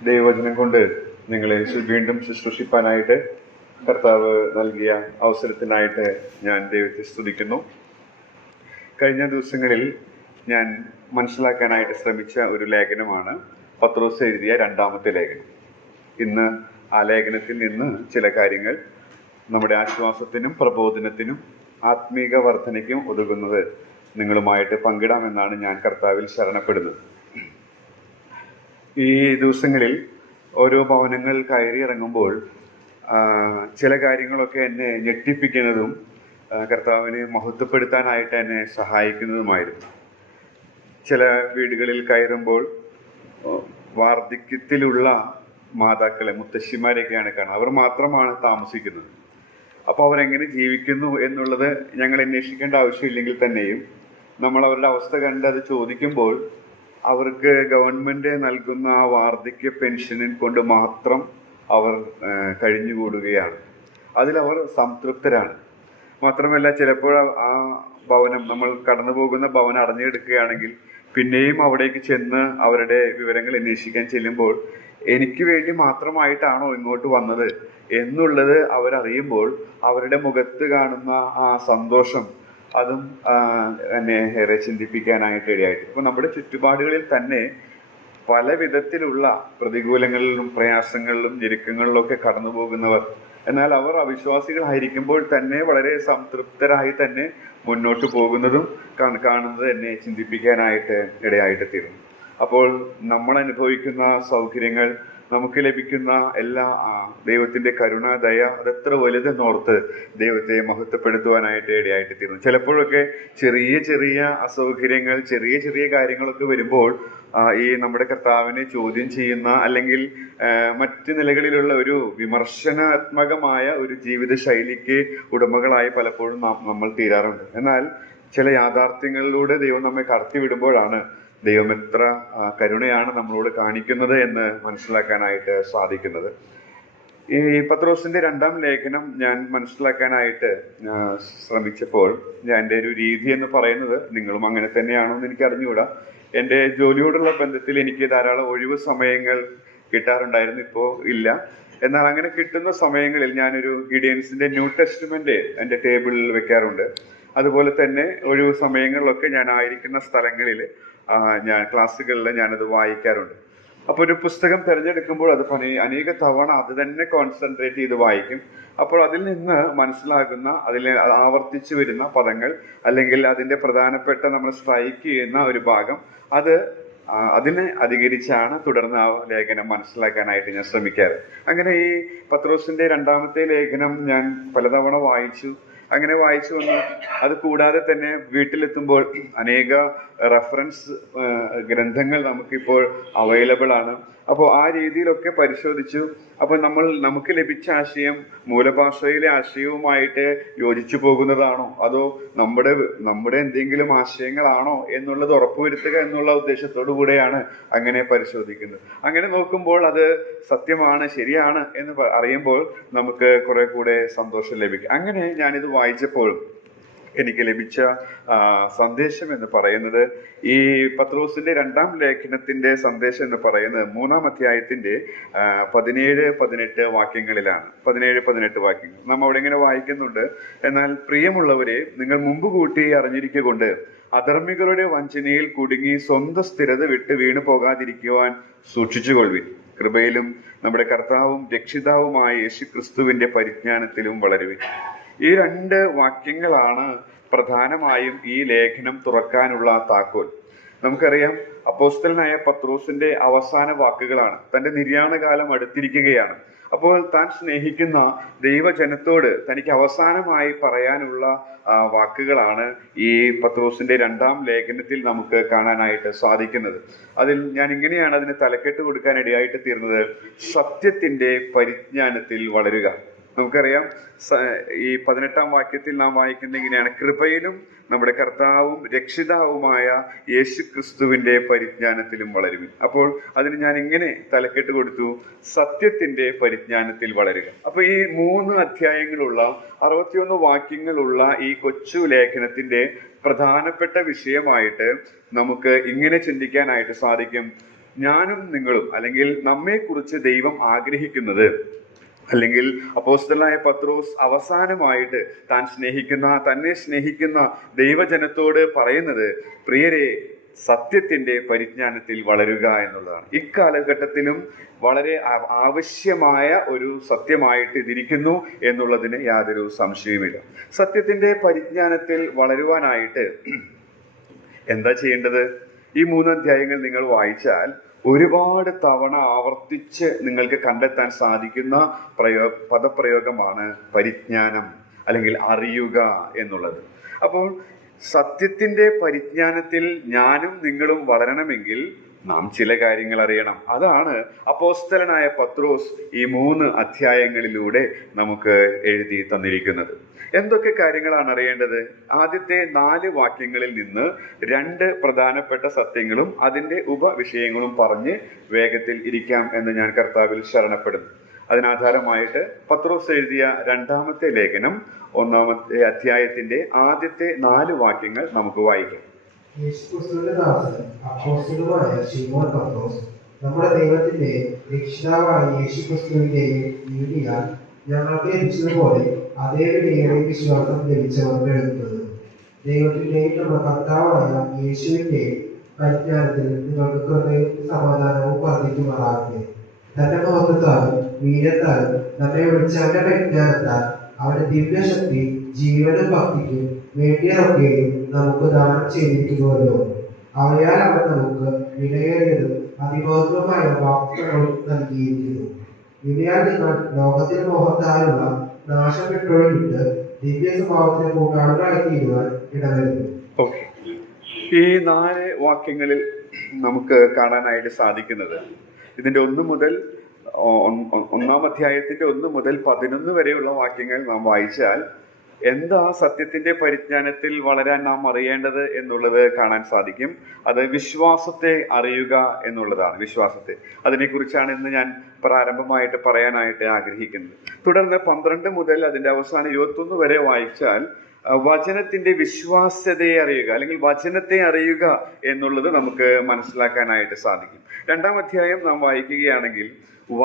ദൈവവചനം കൊണ്ട് നിങ്ങളെ വീണ്ടും ശുശ്രൂഷിപ്പാനായിട്ട് കർത്താവ് നൽകിയ അവസരത്തിനായിട്ട് ഞാൻ ദൈവത്തെ സ്തുതിക്കുന്നു. കഴിഞ്ഞ ദിവസങ്ങളിൽ ഞാൻ മനസ്സിലാക്കാനായിട്ട് ശ്രമിച്ച ഒരു ലേഖനമാണ് പത്രോസ് എഴുതിയ രണ്ടാമത്തെ ലേഖനം. ഇന്ന് ആ ലേഖനത്തിൽ നിന്ന് ചില കാര്യങ്ങൾ നമ്മുടെ ആശ്വാസത്തിനും പ്രബോധനത്തിനും ആത്മീക വർധനയ്ക്കും ഒതുങ്ങുന്നത് നിങ്ങളുമായിട്ട് പങ്കിടാമെന്നാണ് ഞാൻ കർത്താവിൽ ശരണപ്പെടുന്നത്. ഈ ദിവസങ്ങളിൽ ഓരോ ഭവനങ്ങൾ കയറി ഇറങ്ങുമ്പോൾ ചില കാര്യങ്ങളൊക്കെ എന്നെ ഞെട്ടിപ്പിക്കുന്നതും കർത്താവിനെ മഹത്വപ്പെടുത്താനായിട്ട് എന്നെ സഹായിക്കുന്നതുമായിരുന്നു. ചില വീടുകളിൽ കയറുമ്പോൾ വാർദ്ധക്യത്തിലുള്ള മാതാക്കളെ, മുത്തശ്ശിമാരെയൊക്കെയാണ് കാണുന്നത്. അവർ മാത്രമാണ് താമസിക്കുന്നത്. അപ്പോൾ അവരെങ്ങനെ ജീവിക്കുന്നു എന്നുള്ളത് ഞങ്ങൾ അന്വേഷിക്കേണ്ട ആവശ്യമില്ലെങ്കിൽ തന്നെയും നമ്മൾ അവരുടെ അവസ്ഥ കണ്ട് അത് ചോദിക്കുമ്പോൾ അവർക്ക് ഗവൺമെൻറ് നൽകുന്ന ആ വാർദ്ധക്യ പെൻഷനിൽ കൊണ്ട് മാത്രം അവർ കഴിഞ്ഞുകൂടുകയാണ്. അതിലവർ സംതൃപ്തരാണ്. മാത്രമല്ല, ചിലപ്പോൾ ആ ഭവനം, നമ്മൾ കടന്നു പോകുന്ന ഭവനം അടഞ്ഞെടുക്കുകയാണെങ്കിൽ പിന്നെയും അവിടേക്ക് ചെന്ന് അവരുടെ വിവരങ്ങൾ അന്വേഷിക്കാൻ ചെല്ലുമ്പോൾ എനിക്ക് വേണ്ടി മാത്രമായിട്ടാണോ ഇങ്ങോട്ട് വന്നത് എന്നുള്ളത് അവരറിയുമ്പോൾ അവരുടെ മുഖത്ത് കാണുന്ന ആ സന്തോഷം, അതും എന്നെ ഏറെ ചിന്തിപ്പിക്കാനായിട്ട് ഇടയായിട്ട്. ഇപ്പോൾ നമ്മുടെ ചുറ്റുപാടുകളിൽ തന്നെ പല വിധത്തിലുള്ള പ്രതികൂലങ്ങളിലും പ്രയാസങ്ങളിലും ഞെരുക്കങ്ങളിലൊക്കെ കടന്നു പോകുന്നവർ, എന്നാൽ അവർ അവിശ്വാസികളായിരിക്കുമ്പോൾ തന്നെ വളരെ സംതൃപ്തരായി തന്നെ മുന്നോട്ട് പോകുന്നതും കാണുന്നത് എന്നെ ചിന്തിപ്പിക്കാനായിട്ട് ഇടയായിട്ട് തീർന്നു. അപ്പോൾ നമ്മൾ അനുഭവിക്കുന്ന സൗകര്യങ്ങൾ, നമുക്ക് ലഭിക്കുന്ന എല്ലാ ദൈവത്തിൻ്റെ കരുണ, ദയ, അതെത്ര വലുതെന്നോർത്ത് ദൈവത്തെ മഹത്വപ്പെടുത്തുവാനായിട്ട് ഇടയായിട്ട് തീർന്നു. ചിലപ്പോഴൊക്കെ ചെറിയ ചെറിയ അസൗകര്യങ്ങൾ, ചെറിയ ചെറിയ കാര്യങ്ങളൊക്കെ വരുമ്പോൾ ഈ നമ്മുടെ കർത്താവിനെ ചോദ്യം ചെയ്യുന്ന, അല്ലെങ്കിൽ മറ്റ് നിലകളിലുള്ള ഒരു വിമർശനാത്മകമായ ഒരു ജീവിത ശൈലിക്ക് ഉടമകളായി പലപ്പോഴും നമ്മൾ തീരാറുണ്ട്. എന്നാൽ ചില യാഥാർത്ഥ്യങ്ങളിലൂടെ ദൈവം നമ്മെ കടത്തിവിടുമ്പോഴാണ് ദൈവം എത്ര കരുണയാണ് നമ്മളോട് കാണിക്കുന്നത് എന്ന് മനസ്സിലാക്കാനായിട്ട് സാധിക്കുന്നത്. ഈ പത്രോസിന്റെ രണ്ടാം ലേഖനം ഞാൻ മനസ്സിലാക്കാനായിട്ട് ശ്രമിച്ചപ്പോൾ എൻ്റെ ഒരു രീതി എന്ന് പറയുന്നത്, നിങ്ങളും അങ്ങനെ തന്നെയാണോ എന്ന് എനിക്ക് അറിഞ്ഞുകൂടാ, എൻ്റെ ജോലിയോടുള്ള ബന്ധത്തിൽ എനിക്ക് ധാരാളം ഒഴിവ് സമയങ്ങൾ കിട്ടാറുണ്ടായിരുന്നു. ഇപ്പോൾ ഇല്ല. എന്നാൽ അങ്ങനെ കിട്ടുന്ന സമയങ്ങളിൽ ഞാനൊരു ഗിഡിയൻസിന്റെ ന്യൂ ടെസ്റ്റ്മെന്റ് എൻ്റെ ടേബിളിൽ വെക്കാറുണ്ട്. അതുപോലെ തന്നെ ഒഴിവ് സമയങ്ങളിലൊക്കെ ഞാൻ ആയിരിക്കുന്ന സ്ഥലങ്ങളിൽ ഞാൻ ക്ലാസ്സുകളിൽ ഞാനത് വായിക്കാറുണ്ട്. അപ്പോൾ ഒരു പുസ്തകം തിരഞ്ഞെടുക്കുമ്പോൾ അത് അനേക തവണ അത് തന്നെ കോൺസെൻട്രേറ്റ് ചെയ്ത് വായിക്കും. അപ്പോൾ അതിൽ നിന്ന് മനസ്സിലാകുന്ന, അതിൽ ആവർത്തിച്ചു വരുന്ന പദങ്ങൾ, അല്ലെങ്കിൽ അതിൻ്റെ പ്രധാനപ്പെട്ട നമ്മൾ സ്ട്രൈക്ക് ചെയ്യുന്ന ഒരു ഭാഗം, അതിനെ അധികരിച്ചാണ് തുടർന്ന് ആ ലേഖനം മനസ്സിലാക്കാനായിട്ട് ഞാൻ ശ്രമിക്കാറ്. അങ്ങനെ ഈ പത്രോസിന്റെ രണ്ടാമത്തെ ലേഖനം ഞാൻ പലതവണ വായിച്ചു. അങ്ങനെ വായിച്ചു വന്നു. അത് കൂടാതെ തന്നെ വീട്ടിലെത്തുമ്പോൾ അനേക റെഫറൻസ് ഗ്രന്ഥങ്ങൾ നമുക്കിപ്പോൾ അവൈലബിൾ ആണ്. അപ്പോൾ ആ രീതിയിലൊക്കെ പരിശോധിച്ചു. അപ്പോൾ നമുക്ക് ലഭിച്ച ആശയം മൂലഭാഷയിലെ ആശയവുമായിട്ട് യോജിച്ചു പോകുന്നതാണോ, അതോ നമ്മുടെ എന്തെങ്കിലും ആശയങ്ങളാണോ എന്നുള്ളത് ഉറപ്പുവരുത്തുക എന്നുള്ള ഉദ്ദേശത്തോടു കൂടെയാണ് അങ്ങനെ പരിശോധിക്കുന്നത്. അങ്ങനെ നോക്കുമ്പോൾ അത് സത്യമാണ്, ശരിയാണ് എന്ന് അറിയുമ്പോൾ നമുക്ക് കുറെ കൂടെ സന്തോഷം ലഭിക്കും. അങ്ങനെ ഞാനിത് വായിച്ചപ്പോഴും എനിക്ക് ലഭിച്ച സന്ദേശം എന്ന് പറയുന്നത്, ഈ പത്രോസിന്റെ രണ്ടാം ലേഖനത്തിന്റെ സന്ദേശം എന്ന് പറയുന്നത് 3-ാം അധ്യായത്തിന്റെ 17-18 വാക്യങ്ങളിലാണ്. 17-18 വാക്യങ്ങൾ നമ്മൾ അവിടെ ഇങ്ങനെ വായിക്കുന്നുണ്ട്. എന്നാൽ പ്രിയമുള്ളവരെ, നിങ്ങൾ മുമ്പ് കൂട്ടി അറിഞ്ഞിരിക്കൊണ്ട് അധർമ്മികളുടെ വഞ്ചനയിൽ കുടുങ്ങി സ്വന്തം സ്ഥിരത വിട്ട് വീണു പോകാതിരിക്കുവാൻ സൂക്ഷിച്ചുകൊള്ളുവിൻ. കൃപയിലും നമ്മുടെ കർത്താവും രക്ഷിതാവുമായ യേശുക്രിസ്തുവിന്റെ പരിജ്ഞാനത്തിലും വളരുവിൻ. ഈ 2 വാക്യങ്ങളാണ് പ്രധാനമായും ഈ ലേഖനം തുറക്കാനുള്ള താക്കോൽ. നമുക്കറിയാം, അപ്പോസ്തലനായ പത്രോസിന്റെ അവസാന വാക്കുകളാണ്. തന്റെ നിര്യാണകാലം അടുത്തിരിക്കുകയാണ്. അപ്പോൾ താൻ സ്നേഹിക്കുന്ന ദൈവജനത്തോട് തനിക്ക് അവസാനമായി പറയാനുള്ള വാക്കുകളാണ് ഈ പത്രോസിന്റെ രണ്ടാം ലേഖനത്തിൽ നമുക്ക് കാണാനായിട്ട് സാധിക്കുന്നത്. അതിൽ ഞാൻ ഇങ്ങനെയാണ് അതിന് തലക്കെട്ട് കൊടുക്കാൻ ഇടയായിട്ട് തീർന്നത്: സത്യത്തിന്റെ പരിജ്ഞാനത്തിൽ വളരുക. നമുക്കറിയാം, ഈ 18-ാം വാക്യത്തിൽ നാം വായിക്കുന്നത് ഇങ്ങനെയാണ്: കൃപയിലും നമ്മുടെ കർത്താവും രക്ഷിതാവുമായ യേശുക്രിസ്തുവിന്റെ പരിജ്ഞാനത്തിലും വളരുവിൻ. അപ്പോൾ അതിന് ഞാൻ ഇങ്ങനെ തലക്കെട്ട് കൊടുത്തു: സത്യത്തിന്റെ പരിജ്ഞാനത്തിൽ വളരുക. അപ്പൊ ഈ 3 അധ്യായങ്ങളുള്ള 61 വാക്യങ്ങളുള്ള ഈ കൊച്ചു ലേഖനത്തിന്റെ പ്രധാനപ്പെട്ട വിഷയമായിട്ട് നമുക്ക് ഇങ്ങനെ ചിന്തിക്കാനായിട്ട് സാധിക്കും: ഞാനും നിങ്ങളും, അല്ലെങ്കിൽ നമ്മെക്കുറിച്ച് ദൈവം ആഗ്രഹിക്കുന്നത്, അല്ലെങ്കിൽ അപ്പോസ്തലനായ പത്രോസ് അവസാനമായിട്ട് തന്നെ സ്നേഹിക്കുന്ന ദൈവജനത്തോട് പറയുന്നത്, പ്രിയരെ, സത്യത്തിന്റെ പരിജ്ഞാനത്തിൽ വളരുക എന്നുള്ളതാണ്. ഇക്കാലഘട്ടത്തിലും വളരെ ആവശ്യമായ ഒരു സത്യമായിട്ട് ഇതിരിക്കുന്നു എന്നുള്ളതിന് യാതൊരു സംശയവുമില്ല. സത്യത്തിന്റെ പരിജ്ഞാനത്തിൽ വളരുവാനായിട്ട് എന്താ ചെയ്യേണ്ടത്? ഈ 3 അധ്യായങ്ങൾ നിങ്ങൾ വായിച്ചാൽ ഒരുപാട് തവണ ആവർത്തിച്ച് നിങ്ങൾക്ക് കണ്ടെത്താൻ സാധിക്കുന്ന പദപ്രയോഗമാണ് പരിജ്ഞാനം, അല്ലെങ്കിൽ അറിയുക എന്നുള്ളത്. അപ്പോൾ സത്യത്തിന്റെ പരിജ്ഞാനത്തിൽ ഞാനും നിങ്ങളും വളരണമെങ്കിൽ നാം ചില കാര്യങ്ങൾ അറിയണം. അതാണ് അപ്പോസ്തലനായ പത്രോസ് ഈ 3 അധ്യായങ്ങളിലൂടെ നമുക്ക് എഴുതി തന്നിരിക്കുന്നത്. എന്തൊക്കെ കാര്യങ്ങളാണ് അറിയേണ്ടത്? ആദ്യത്തെ 4 വാക്യങ്ങളിൽ നിന്ന് 2 പ്രധാനപ്പെട്ട സത്യങ്ങളും അതിൻ്റെ ഉപവിഷയങ്ങളും പറഞ്ഞ് വേഗത്തിൽ ഇരിക്കാം എന്ന് ഞാൻ കർത്താവിൽ ശരണപ്പെടുന്നു. അതിനാധാരമായിട്ട് പത്രോസ് എഴുതിയ 2-ാമത്തെ ലേഖനം 1-ാമത്തെ അധ്യായത്തിന്റെ ആദ്യത്തെ 4 വാക്യങ്ങൾ നമുക്ക് വായിക്കാം. യേശുക്രിസ്തുവിന്റെ ദാസൻ അപ്പോസ്തലനായ ശിമോൻ പത്രോസ്, നമ്മുടെ ദൈവത്തിന്റെ രക്ഷിതാവായ യേശുക്രിസ്തുവിന്റെയും നീതിയാൽ ഞങ്ങൾക്ക് ലഭിച്ചതുപോലെ അതേ വിലയേറെ വിശ്വാസം ലഭിച്ചവർക്ക് എഴുതുന്നത്, ദൈവത്തിന്റെയും നമ്മുടെ കർത്താവായ യേശുവിന്റെയും പരിജ്ഞാനത്തിൽ നിങ്ങൾക്ക് കൃപയും സമാധാനവും വർദ്ധിക്കുമാറാകട്ടെ. തന്റെ മഹത്വത്താലും വീര്യത്താലും നമ്മെ വിളിച്ചവന്റെ പരിജ്ഞാനത്താൽ അവന്റെ ദിവ്യശക്തി ജീവനും ഭക്തിക്കും വേണ്ടിയതൊക്കെയും നമുക്ക് ദാനം ചെയ്തിരിക്കുന്നുവല്ലോ. അവയാൽ അവൻ നമുക്ക് വിലയേറിയതും അതിമഹത്വമായ വാഗ്ദത്തങ്ങളും നൽകിയിരിക്കുന്നു. ഇവയാൽ നിങ്ങൾ ലോകത്തിന്റെ മോഹത്താലുള്ള നാശം വിട്ടൊഴിഞ്ഞിട്ട് ദിവ്യ സ്വഭാവത്തിന് കൂട്ടാളികളായി തീരുവാൻ ഇടവരുന്നു. ഈ 4 വാക്യങ്ങളിൽ നമുക്ക് കാണാനായിട്ട് സാധിക്കുന്നത്, ഇതിന്റെ 1-ാം അധ്യായത്തിന്റെ 1 മുതൽ 11 വരെയുള്ള വാക്യങ്ങൾ നാം വായിച്ചാൽ എന്താ സത്യത്തിന്റെ പരിജ്ഞാനത്തിൽ വളരാൻ നാം അറിയേണ്ടത് എന്നുള്ളത് കാണാൻ സാധിക്കും. അത് വിശ്വാസത്തെ അറിയുക എന്നുള്ളതാണ്. വിശ്വാസത്തെ, അതിനെക്കുറിച്ചാണ് ഇന്ന് ഞാൻ പ്രാരംഭമായിട്ട് പറയാനായിട്ട് ആഗ്രഹിക്കുന്നത്. തുടർന്ന് 12 മുതൽ അതിന്റെ അവസാനം 21 വരെ വായിച്ചാൽ വചനത്തിന്റെ വിശ്വാസ്യതയെ അറിയുക, അല്ലെങ്കിൽ വചനത്തെ അറിയുക എന്നുള്ളത് നമുക്ക് മനസ്സിലാക്കാനായിട്ട് സാധിക്കും. 2-ാം അധ്യായം നാം വായിക്കുകയാണെങ്കിൽ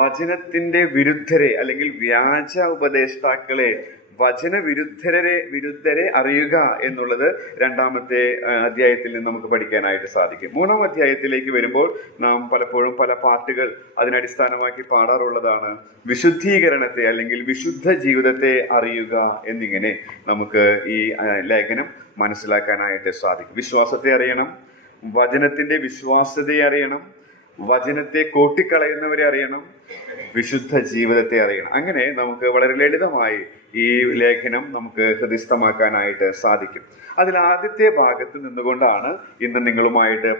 വചനത്തിന്റെ വിരുദ്ധരെ, അല്ലെങ്കിൽ വ്യാജ ഉപദേഷ്ടാക്കളെ, വിരുദ്ധരെ അറിയുക എന്നുള്ളത് 2-ാമത്തെ അധ്യായത്തിൽ നിന്ന് നമുക്ക് പഠിക്കാനായിട്ട് സാധിക്കും. 3-ാം അധ്യായത്തിലേക്ക് വരുമ്പോൾ നാം പലപ്പോഴും പല പാട്ടുകൾ അതിനടിസ്ഥാനമാക്കി പാടാറുള്ളതാണ് വിശുദ്ധീകരണത്തെ, അല്ലെങ്കിൽ വിശുദ്ധ ജീവിതത്തെ അറിയുക എന്നിങ്ങനെ നമുക്ക് ഈ ലേഖനം മനസ്സിലാക്കാനായിട്ട് സാധിക്കും. വിശ്വാസത്തെ അറിയണം, വചനത്തിന്റെ വിശ്വാസ്യതയെ അറിയണം, വചനത്തെ കോട്ടിക്കളയുന്നവരെ അറിയണം, വിശുദ്ധ ജീവിതത്തെ അറിയണം. അങ്ങനെ നമുക്ക് വളരെ ലളിതമായി ഈ ലേഖനം നമുക്ക് ഹൃദിസ്ഥമാക്കാനായിട്ട് സാധിക്കും. അതിൽ ആദ്യത്തെ ഭാഗത്ത് നിന്നുകൊണ്ടാണ് ഇന്ന് നിങ്ങളുമായിട്ട്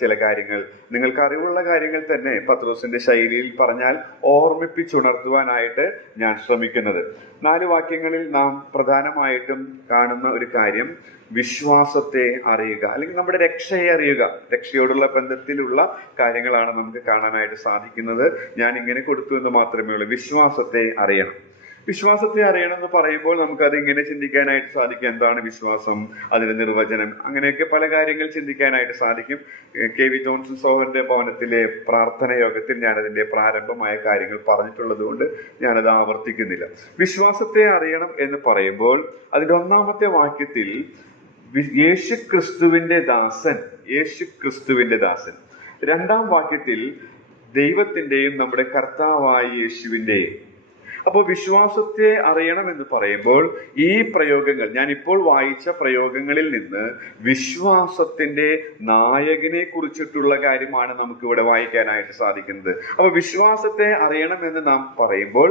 ചില കാര്യങ്ങൾ, നിങ്ങൾക്ക് അറിവുള്ള കാര്യങ്ങൾ തന്നെ പത്രോസിന്റെ ശൈലിയിൽ പറഞ്ഞാൽ ഓർമ്മിപ്പിച്ചുണർത്തുവാനായിട്ട് ഞാൻ ശ്രമിക്കുന്നത്. 4 വാക്യങ്ങളിൽ നാം പ്രധാനമായിട്ടും കാണുന്ന ഒരു കാര്യം വിശ്വാസത്തെ അറിയുക, അല്ലെങ്കിൽ നമ്മുടെ രക്ഷയെ അറിയുക, രക്ഷയോടുള്ള ബന്ധത്തിലുള്ള കാര്യങ്ങളാണ് നമുക്ക് കാണാനായിട്ട് സാധിക്കുന്നത്. ഞാൻ ഇങ്ങനെ കൊടുത്തു എന്ന് മാത്രമേ ഉള്ളൂ. വിശ്വാസത്തെ അറിയണം. വിശ്വാസത്തെ അറിയണം എന്ന് പറയുമ്പോൾ നമുക്കത് ഇങ്ങനെ ചിന്തിക്കാനായിട്ട് സാധിക്കും, എന്താണ് വിശ്വാസം, അതിന്റെ നിർവചനം, അങ്ങനെയൊക്കെ പല കാര്യങ്ങൾ ചിന്തിക്കാനായിട്ട് സാധിക്കും. കെ വി ജോൺസൺ സോഹറിന്റെ ഭവനത്തിലെ പ്രാർത്ഥന യോഗത്തിൽ ഞാനതിന്റെ പ്രാരംഭമായ കാര്യങ്ങൾ പറഞ്ഞിട്ടുള്ളത് കൊണ്ട് ഞാനത് ആവർത്തിക്കുന്നില്ല. വിശ്വാസത്തെ അറിയണം എന്ന് പറയുമ്പോൾ അതിന്റെ 1-ാമത്തെ വാക്യത്തിൽ യേശുക്രിസ്തുവിന്റെ ദാസൻ, 2-ാം വാക്യത്തിൽ ദൈവത്തിന്റെയും നമ്മുടെ കർത്താവായ യേശുവിന്റെയും. അപ്പോൾ വിശ്വാസത്തെ അറിയണം എന്ന് പറയുമ്പോൾ ഈ പ്രയോഗങ്ങൾ, ഞാൻ ഇപ്പോൾ വായിച്ച പ്രയോഗങ്ങളിൽ നിന്ന് വിശ്വാസത്തിന്റെ നായകനെ കുറിച്ചിട്ടുള്ള കാര്യമാണ് നമുക്കിവിടെ വായിക്കാനായിട്ട് സാധിക്കുന്നത്. അപ്പോൾ വിശ്വാസത്തെ അറിയണം എന്ന് നാം പറയുമ്പോൾ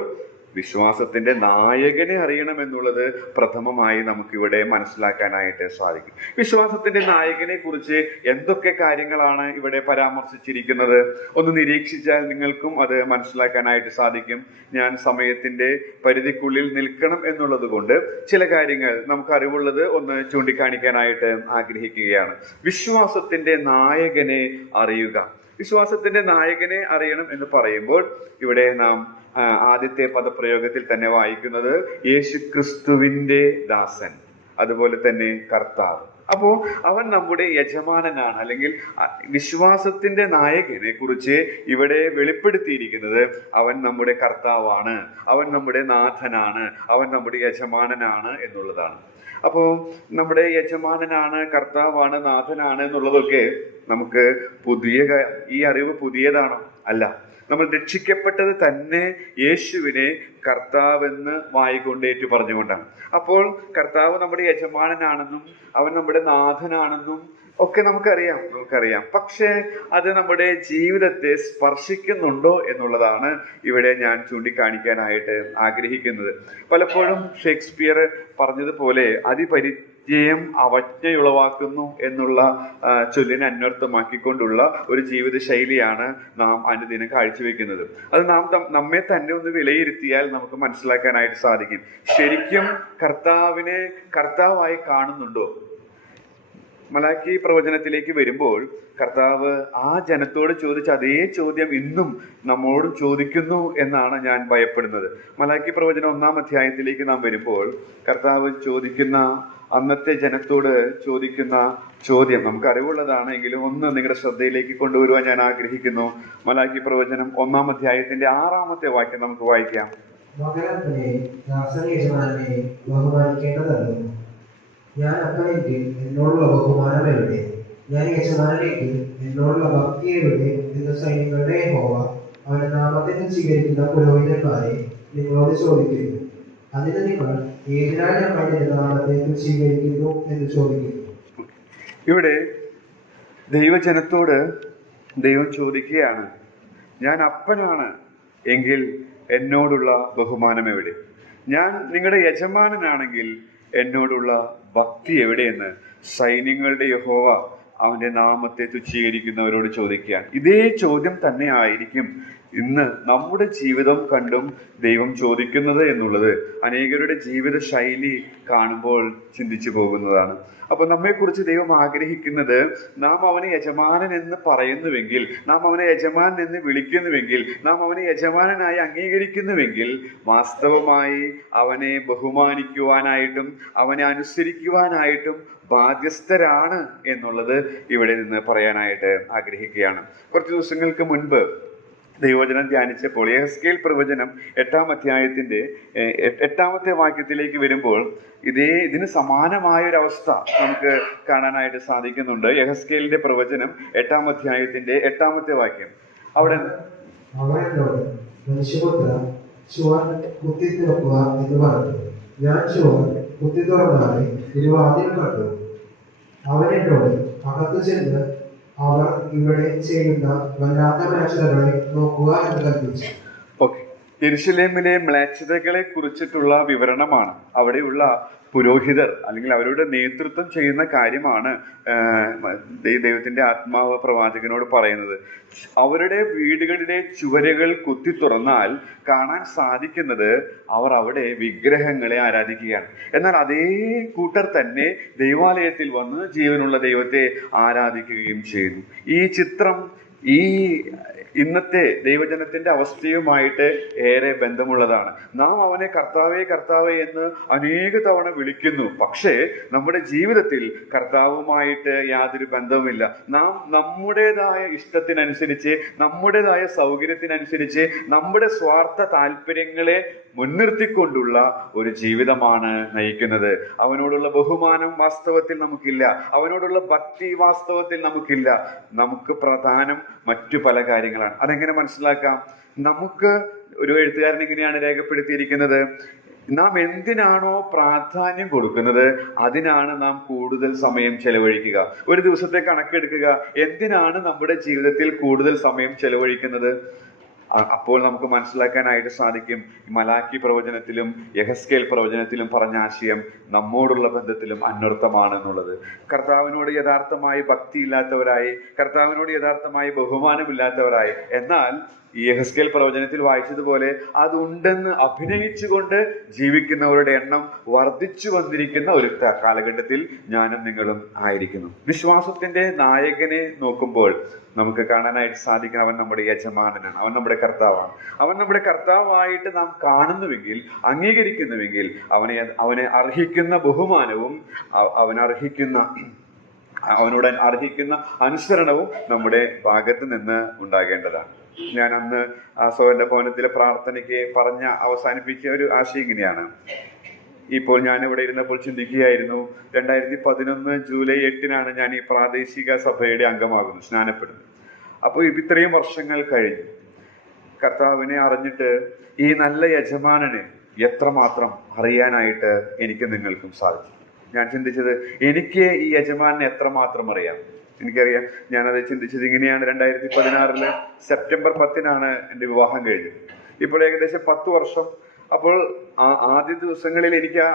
വിശ്വാസത്തിന്റെ നായകനെ അറിയണം എന്നുള്ളത് പ്രഥമമായി നമുക്കിവിടെ മനസ്സിലാക്കാനായിട്ട് സാധിക്കും. വിശ്വാസത്തിന്റെ നായകനെ കുറിച്ച് എന്തൊക്കെ കാര്യങ്ങളാണ് ഇവിടെ പരാമർശിച്ചിരിക്കുന്നത് ഒന്ന് നിരീക്ഷിച്ചാൽ നിങ്ങൾക്കും അത് മനസ്സിലാക്കാനായിട്ട് സാധിക്കും. ഞാൻ സമയത്തിന്റെ പരിധിക്കുള്ളിൽ നിൽക്കണം എന്നുള്ളത് കൊണ്ട് ചില കാര്യങ്ങൾ നമുക്ക് അറിവുള്ളത് ഒന്ന് ചൂണ്ടിക്കാണിക്കാനായിട്ട് ആഗ്രഹിക്കുകയാണ്. വിശ്വാസത്തിന്റെ നായകനെ അറിയുക. വിശ്വാസത്തിന്റെ നായകനെ അറിയണം എന്ന് പറയുമ്പോൾ ഇവിടെ നാം ആദ്യത്തെ പദപ്രയോഗത്തിൽ തന്നെ വായിക്കുന്നത് യേശുക്രിസ്തുവിന്റെ ദാസൻ, അതുപോലെ തന്നെ കർത്താവ്. അപ്പോൾ അവൻ നമ്മുടെ യജമാനനാണ്, അല്ലെങ്കിൽ വിശ്വാസത്തിന്റെ നായകനെ കുറിച്ച് ഇവിടെ വെളിപ്പെടുത്തിയിരിക്കുന്നത് അവൻ നമ്മുടെ കർത്താവാണ്, അവൻ നമ്മുടെ നാഥനാണ്, അവൻ നമ്മുടെ യജമാനനാണ് എന്നുള്ളതാണ്. അപ്പോൾ നമ്മുടെ യജമാനനാണ്, കർത്താവാണ്, നാഥനാണ് എന്നുള്ളതൊക്കെ നമുക്ക് ഈ അറിവ് പുതിയതാണോ? അല്ല. നമ്മൾ രക്ഷിക്കപ്പെട്ടത് തന്നെ യേശുവിനെ കർത്താവെന്ന് വായിക്കൊണ്ടേറ്റു പറഞ്ഞുകൊണ്ടാണ്. അപ്പോൾ കർത്താവ് നമ്മുടെ യജമാനനാണെന്നും അവൻ നമ്മുടെ നാഥനാണെന്നും ഒക്കെ നമുക്കറിയാം. പക്ഷേ അത് നമ്മുടെ ജീവിതത്തെ സ്പർശിക്കുന്നുണ്ടോ എന്നുള്ളതാണ് ഇവിടെ ഞാൻ ചൂണ്ടിക്കാണിക്കാനായിട്ട് ആഗ്രഹിക്കുന്നത്. പലപ്പോഴും ഷേക്സ്പിയർ പറഞ്ഞതുപോലെ അതിപരിചയം അവജ്ഞയുളവാക്കുന്നു എന്നുള്ള ചൊല്ലിനെ അന്വർത്ഥമാക്കിക്കൊണ്ടുള്ള ഒരു ജീവിത ശൈലിയാണ് നാം അനുദിനം കാഴ്ചവെക്കുന്നത്. അത് നമ്മെ തന്നെ ഒന്ന് വിലയിരുത്തിയാൽ നമുക്ക് മനസ്സിലാക്കാനായിട്ട് സാധിക്കും. ശരിക്കും കർത്താവിനെ കർത്താവായി കാണുന്നുണ്ടോ? മലാക്കി പ്രവചനത്തിലേക്ക് വരുമ്പോൾ കർത്താവ് ആ ജനത്തോട് ചോദിച്ച അതേ ചോദ്യം ഇന്നും നമ്മോട് ചോദിക്കുന്നു എന്നാണ് ഞാൻ ഭയപ്പെടുന്നത്. മലാക്കി പ്രവചനം 1-ാം അധ്യായത്തിലേക്ക് നാം വരുമ്പോൾ കർത്താവ് അന്നത്തെ ജനത്തോട് ചോദിക്കുന്ന ചോദ്യം നമുക്ക് അറിവുള്ളതാണ്, എങ്കിലും ഒന്ന് നിങ്ങളുടെ ശ്രദ്ധയിലേക്ക് കൊണ്ടുവരുവാൻ ഞാൻ ആഗ്രഹിക്കുന്നു. മലാക്കി പ്രവചനം 1-ാം അധ്യായത്തിന്റെ 6-ാമത്തെ വാക്യം നമുക്ക് വായിക്കാം. ഞാൻ അപ്പനെങ്കിൽ എന്നോടുള്ള ബഹുമാനം എവിടെ? ഞാൻ യജമാനെങ്കിൽ എന്നോടുള്ള ഭക്തി എവിടെ എന്ന് സൈന്യങ്ങളുടെ യഹോവ അവന്റെ നാമത്തിൽ സ്വീകരിക്കുന്ന പുരോഹിതന്മാരെ നിങ്ങളോട് ചോദിക്കുന്നു. അതിന് നിങ്ങൾ ഏതിനാൽ ഞങ്ങൾ എന്റെ നാമത്തെ സ്വീകരിക്കുന്നു എന്ന് ചോദിക്കുന്നു. ഇവിടെ ദൈവജനത്തോട് ദൈവം ചോദിക്കുകയാണ്, ഞാൻ അപ്പനാണ് എങ്കിൽ എന്നോടുള്ള ബഹുമാനം എവിടെ? ഞാൻ നിങ്ങളുടെ യജമാനനാണെങ്കിൽ എന്നോടുള്ള ഭക്തി എവിടെയെന്ന് സൈന്യങ്ങളുടെ യഹോവ അവന്റെ നാമത്തെ തുച്ഛീകരിക്കുന്നവരോട് ചോദിക്കുകയാണ്. ഇതേ ചോദ്യം തന്നെ ആയിരിക്കും ഇന്ന് നമ്മുടെ ജീവിതം കണ്ടും ദൈവം ചോദിക്കുന്നത് എന്നുള്ളത് അനേകരുടെ ജീവിത ശൈലി കാണുമ്പോൾ ചിന്തിച്ചു പോകുന്നതാണ്. അപ്പൊ നമ്മെക്കുറിച്ച് ദൈവം ആഗ്രഹിക്കുന്നത് നാം അവനെ യജമാനൻ എന്ന് പറയുന്നുവെങ്കിൽ, നാം അവനെ യജമാനൻ എന്ന് വിളിക്കുന്നുവെങ്കിൽ, നാം അവനെ യജമാനനായി അംഗീകരിക്കുന്നുവെങ്കിൽ വാസ്തവമായി അവനെ ബഹുമാനിക്കുവാനായിട്ടും അവനെ അനുസരിക്കുവാനായിട്ടും ബാധ്യസ്ഥരാണ് എന്നുള്ളത് ഇവിടെ നിന്ന് പറയാനായിട്ട് ആഗ്രഹിക്കുകയാണ്. കുറച്ച് ദിവസങ്ങൾക്ക് മുൻപ് ദൈവവചനം ധ്യാനിച്ചപ്പോൾ യെഹെസ്കേൽ പ്രവചനം 8-ാം അധ്യായത്തിന്റെ 8-ാമത്തെ വാക്യത്തിലേക്ക് വരുമ്പോൾ ഇതിന് സമാനമായ ഒരു അവസ്ഥ നമുക്ക് കാണാനായിട്ട് സാധിക്കുന്നുണ്ട്. യെഹെസ്കേലിന്റെ പ്രവചനം 8-ാം അധ്യായത്തിന്റെ 8-ാമത്തെ വാക്യം. അവിടെ ചുവർ കുത്തി തുറക്കുക എന്ന് പറഞ്ഞു. ഞാൻ ചുവർ കുത്തി തുറന്നാലെ തിരുവാതിൽ കണ്ടു. അവനെന്നോട് അകത്തു ചെന്ന് അവർ ഇവിടെ ചെയ്യുന്ന വല്ലാത്ത മ്ലേച്ഛതകളെ നോക്കുക എന്ന് കൽപ്പിച്ചു. യെരുശലേമിലെ മ്ലേച്ഛതകളെ കുറിച്ചിട്ടുള്ള വിവരണമാണ്. അവിടെയുള്ള പുരോഹിതർ അല്ലെങ്കിൽ അവരുടെ നേതൃത്വം ചെയ്യുന്ന കാര്യമാണ് ദൈവത്തിന്റെ ആത്മാവ് പ്രവാചകനോട് പറയുന്നത്. അവരുടെ വീടുകളിലെ ചുവരുകൾ കുത്തി തുറന്നാൽ കാണാൻ സാധിക്കുന്നത് അവർ അവിടെ വിഗ്രഹങ്ങളെ ആരാധിക്കുകയാണ്. എന്നാൽ അതേ കൂട്ടർ തന്നെ ദൈവാലയത്തിൽ വന്ന് ജീവനുള്ള ദൈവത്തെ ആരാധിക്കുകയും ചെയ്യുന്നു. ഈ ചിത്രം ഇന്നത്തെ ദൈവജനത്തിന്റെ അവസ്ഥയുമായിട്ട് ഏറെ ബന്ധമുള്ളതാണ്. നാം അവനെ കർത്താവേ കർത്താവേ എന്ന് അനേക തവണ വിളിക്കുന്നു, പക്ഷേ നമ്മുടെ ജീവിതത്തിൽ കർത്താവുമായിട്ട് യാതൊരു ബന്ധവുമില്ല. നാം നമ്മുടേതായ ഇഷ്ടത്തിനനുസരിച്ച്, നമ്മുടേതായ സൗകര്യത്തിനനുസരിച്ച്, നമ്മുടെ സ്വാർത്ഥ താല്പര്യങ്ങളെ മുൻനിർത്തിക്കൊണ്ടുള്ള ഒരു ജീവിതമാണ് നയിക്കുന്നത്. അവനോടുള്ള ബഹുമാനം വാസ്തവത്തിൽ നമുക്കില്ല, അവനോടുള്ള ഭക്തി വാസ്തവത്തിൽ നമുക്കില്ല. നമുക്ക് പ്രധാനം മറ്റു പല കാര്യങ്ങളാണ്. അതെങ്ങനെ മനസ്സിലാക്കാം? നമുക്ക് ഒരു എഴുത്തുകാരൻ ഇങ്ങനെയാണ് രേഖപ്പെടുത്തിയിരിക്കുന്നത്, നാം എന്തിനാണോ പ്രാധാന്യം കൊടുക്കുന്നത് അതിനാണ് നാം കൂടുതൽ സമയം ചെലവഴിക്കുക. ഒരു ദിവസത്തെ കണക്കെടുക്കുക, എന്തിനാണ് നമ്മുടെ ജീവിതത്തിൽ കൂടുതൽ സമയം ചെലവഴിക്കുന്നത്? അപ്പോൾ നമുക്ക് മനസ്സിലാക്കാനായിട്ട് സാധിക്കും മലാക്കി പ്രവചനത്തിലും യെഹെസ്കേൽ പ്രവചനത്തിലും പറഞ്ഞ ആശയം നമ്മോടുള്ള ബന്ധത്തിലും അന്വർത്ഥമാണെന്നുള്ളത്. കർത്താവിനോട് യഥാർത്ഥമായി ഭക്തിയില്ലാത്തവരായി, കർത്താവിനോട് യഥാർത്ഥമായി ബഹുമാനമില്ലാത്തവരായി, എന്നാൽ ഈ യെഹെസ്കേൽ പ്രവചനത്തിൽ വായിച്ചതുപോലെ അതുണ്ടെന്ന് അഭിനയിച്ചുകൊണ്ട് ജീവിക്കുന്നവരുടെ എണ്ണം വർദ്ധിച്ചു വന്നിരിക്കുന്ന ഒരു കാലഘട്ടത്തിൽ ഞാനും നിങ്ങളും ആയിരിക്കുന്നു. വിശ്വാസത്തിന്റെ നായകനെ നോക്കുമ്പോൾ നമുക്ക് കാണാനായിട്ട് സാധിക്കണം, അവൻ നമ്മുടെ യജമാനനാണ്, അവൻ നമ്മുടെ കർത്താവാണ്. അവൻ നമ്മുടെ കർത്താവായിട്ട് നാം കാണുന്നുവെങ്കിൽ, അംഗീകരിക്കുന്നുവെങ്കിൽ അവനെ അർഹിക്കുന്ന ബഹുമാനവും അവനോട് അർഹിക്കുന്ന അനുസരണവും നമ്മുടെ ഭാഗത്ത് നിന്ന് ഉണ്ടാകേണ്ടതാണ്. ഞാൻ അന്ന് സോയന്റെ ഭവനത്തിലെ പ്രാർത്ഥനയ്ക്ക് അവസാനിപ്പിച്ച ഒരു ആശയം ഇങ്ങനെയാണ്. ഇപ്പോൾ ഞാൻ ഇവിടെ ഇരുന്നപ്പോൾ ചിന്തിക്കുകയായിരുന്നു, 2011 ജൂലൈ 8 ഞാൻ ഈ പ്രാദേശിക സഭയുടെ അംഗമാകുന്നു, സ്നാനപ്പെടുന്നു. അപ്പോൾ ഇത്രയും വർഷങ്ങൾ കഴിഞ്ഞു കർത്താവിനെ അറിഞ്ഞിട്ട് ഈ നല്ല യജമാനനെ എത്രമാത്രം അറിയാനായിട്ട് എനിക്ക് നിങ്ങൾക്കും സാധിച്ചു. ഞാൻ ചിന്തിച്ചത്, എനിക്ക് ഈ യജമാനെ എത്രമാത്രം അറിയാം. എനിക്കറിയാം, ഞാനത് ചിന്തിച്ചത് ഇങ്ങനെയാണ്. 2016 സെപ്റ്റംബർ 10 എൻ്റെ വിവാഹം കഴിഞ്ഞത്. ഇപ്പോൾ ഏകദേശം 10 വർഷം. അപ്പോൾ ആദ്യ ദിവസങ്ങളിൽ എനിക്ക്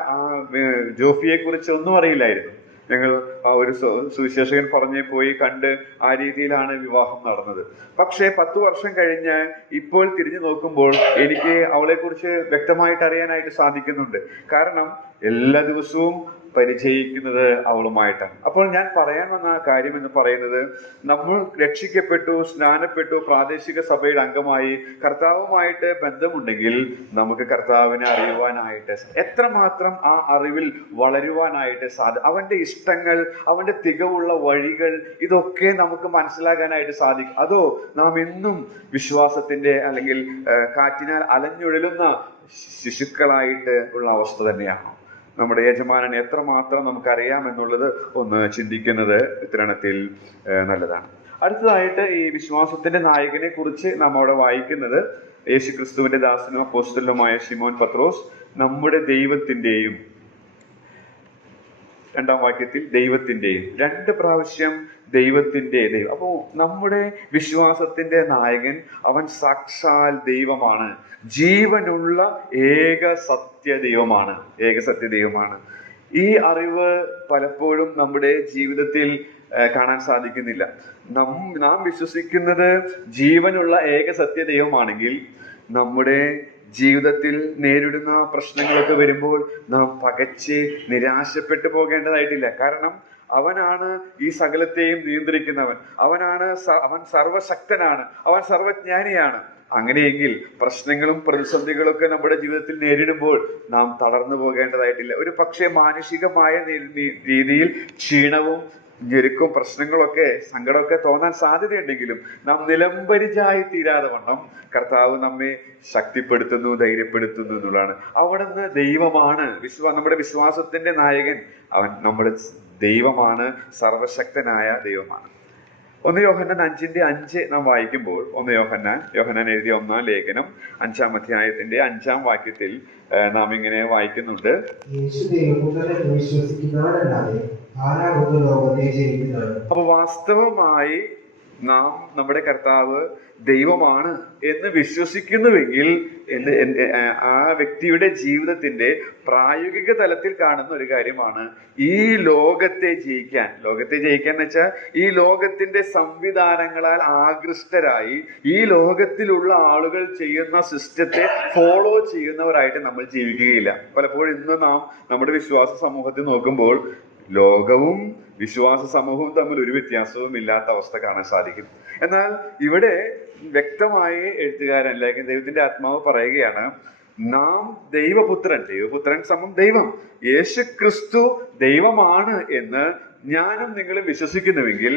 ജോഫിയെ കുറിച്ച് ഒന്നും അറിയില്ലായിരുന്നു. ഞങ്ങൾ ഒരു സുവിശേഷകൻ പോയി കണ്ട് ആ രീതിയിലാണ് വിവാഹം നടന്നത്. പക്ഷേ 10 വർഷം കഴിഞ്ഞ് ഇപ്പോൾ തിരിഞ്ഞു നോക്കുമ്പോൾ എനിക്ക് അവളെ കുറിച്ച് വ്യക്തമായിട്ട് അറിയാനായിട്ട് സാധിക്കുന്നുണ്ട്. കാരണം എല്ലാ ദിവസവും പരിചയിക്കുന്നത് അവളുമായിട്ടാണ്. അപ്പോൾ ഞാൻ പറയാൻ വന്ന കാര്യം എന്ന് പറയുന്നത്, നമ്മൾ രക്ഷിക്കപ്പെട്ടു, സ്നാനപ്പെട്ടു, പ്രാദേശിക സഭയുടെ അംഗമായി കർത്താവുമായിട്ട് ബന്ധമുണ്ടെങ്കിൽ നമുക്ക് കർത്താവിനെ അറിയുവാനായിട്ട് എത്രമാത്രം ആ അറിവിൽ വളരുവാനായിട്ട് അവന്റെ ഇഷ്ടങ്ങൾ, അവന്റെ തികവുള്ള വഴികൾ, ഇതൊക്കെ നമുക്ക് മനസ്സിലാക്കാനായിട്ട് സാധിക്കും. അതോ നാം എന്നും വിശ്വാസത്തിന്റെ അല്ലെങ്കിൽ കാറ്റിനാൽ അലഞ്ഞുഴലുന്ന ശിശുക്കളായിട്ട് ഉള്ള അവസ്ഥ തന്നെയാണോ? നമ്മുടെ യജമാനൻ എത്രമാത്രം നമുക്കറിയാം എന്നുള്ളത് ഒന്ന് ചിന്തിക്കുന്നത് ഇത്തരണത്തിൽ നല്ലതാണ്. അടുത്തതായിട്ട് ഈ വിശ്വാസത്തിന്റെ നായകനെ കുറിച്ച് നാം അവിടെ വായിക്കുന്നത്, യേശുക്രിസ്തുവിന്റെ ദാസനും അപ്പോസ്തലനുമായ ശിമോൻ പത്രോസ് നമ്മുടെ ദൈവത്തിന്റെയും, 2-ാം വാക്യത്തിൽ ദൈവത്തിന്റെയും, 2 പ്രാവശ്യം ദൈവത്തിന്റെ ദൈവം. അപ്പോ നമ്മുടെ വിശ്വാസത്തിന്റെ നായകൻ അവൻ സാക്ഷാൽ ദൈവമാണ്, ജീവനുള്ള ഏക സത്യ ദൈവമാണ്. ഈ അറിവ് പലപ്പോഴും നമ്മുടെ ജീവിതത്തിൽ കാണാൻ സാധിക്കുന്നില്ല. നാം വിശ്വസിക്കുന്നത് ജീവനുള്ള ഏക സത്യ ദൈവമാണെങ്കിൽ നമ്മുടെ ജീവിതത്തിൽ നേരിടുന്ന പ്രശ്നങ്ങളൊക്കെ വരുമ്പോൾ നാം പകച്ച് നിരാശപ്പെട്ടു പോകേണ്ടതായിട്ടില്ല. കാരണം അവനാണ് ഈ സകലത്തെയും നിയന്ത്രിക്കുന്നവൻ. അവൻ സർവശക്തനാണ്, അവൻ സർവജ്ഞാനിയാണ്. അങ്ങനെയെങ്കിൽ പ്രശ്നങ്ങളും പ്രതിസന്ധികളൊക്കെ നമ്മുടെ ജീവിതത്തിൽ നേരിടുമ്പോൾ നാം തളർന്നു പോകേണ്ടതായിട്ടില്ല. ഒരു പക്ഷേ മാനുഷികമായ രീതിയിൽ ക്ഷീണവും ഞെരുക്കും പ്രശ്നങ്ങളൊക്കെ സങ്കടമൊക്കെ തോന്നാൻ സാധ്യതയുണ്ടെങ്കിലും നാം നിലംപരിചായി തീരാതെ വണ്ണം കർത്താവ് നമ്മെ ശക്തിപ്പെടുത്തുന്നു, ധൈര്യപ്പെടുത്തുന്നു എന്നുള്ളതാണ്. അവിടുന്ന് ദൈവമാണ്, നമ്മുടെ വിശ്വാസത്തിന്റെ നായകൻ അവൻ നമ്മുടെ ദൈവമാണ്, സർവശക്തനായ ദൈവമാണ്. 1 യോഹന്നാൻ 5:5 നാം വായിക്കുമ്പോൾ, യോഹന്നാൻ എഴുതിയ 1-ാം ലേഖനം 5-ാം അധ്യായത്തിന്റെ 5-ാം വാക്യത്തിൽ നാം ഇങ്ങനെ വായിക്കുന്നുണ്ട്, അപ്പൊ വാസ്തവമായി നാം നമ്മുടെ കർത്താവ് ദൈവമാണ് എന്ന് വിശ്വസിക്കുന്നുവെങ്കിൽ ആ വ്യക്തിയുടെ ജീവിതത്തിന്റെ പ്രായോഗിക തലത്തിൽ കാണുന്ന ഒരു കാര്യമാണ് ഈ ലോകത്തെ ജയിക്കാൻ എന്ന് വെച്ചാൽ ഈ ലോകത്തിന്റെ സംവിധാനങ്ങളാൽ ആകൃഷ്ടരായി ഈ ലോകത്തിലുള്ള ആളുകൾ ചെയ്യുന്ന സിസ്റ്റത്തെ ഫോളോ ചെയ്യുന്നവരായിട്ട് നമ്മൾ ജീവിക്കുകയില്ല. പലപ്പോഴും ഇന്ന് നാം നമ്മുടെ വിശ്വാസ സമൂഹത്തിൽ നോക്കുമ്പോൾ ലോകവും വിശ്വാസ സമൂഹവും തമ്മിൽ ഒരു വ്യത്യാസവും ഇല്ലാത്ത അവസ്ഥ കാണാൻ സാധിക്കും. എന്നാൽ ഇവിടെ വ്യക്തമായി എഴുത്തുകാരൻ അല്ലെങ്കിൽ ദൈവത്തിന്റെ ആത്മാവ് പറയുകയാണ്, നാം ദൈവപുത്രൻ സമം ദൈവം, യേശു ക്രിസ്തു ദൈവമാണ് എന്ന് ഞാനും നിങ്ങളും വിശ്വസിക്കുന്നുവെങ്കിൽ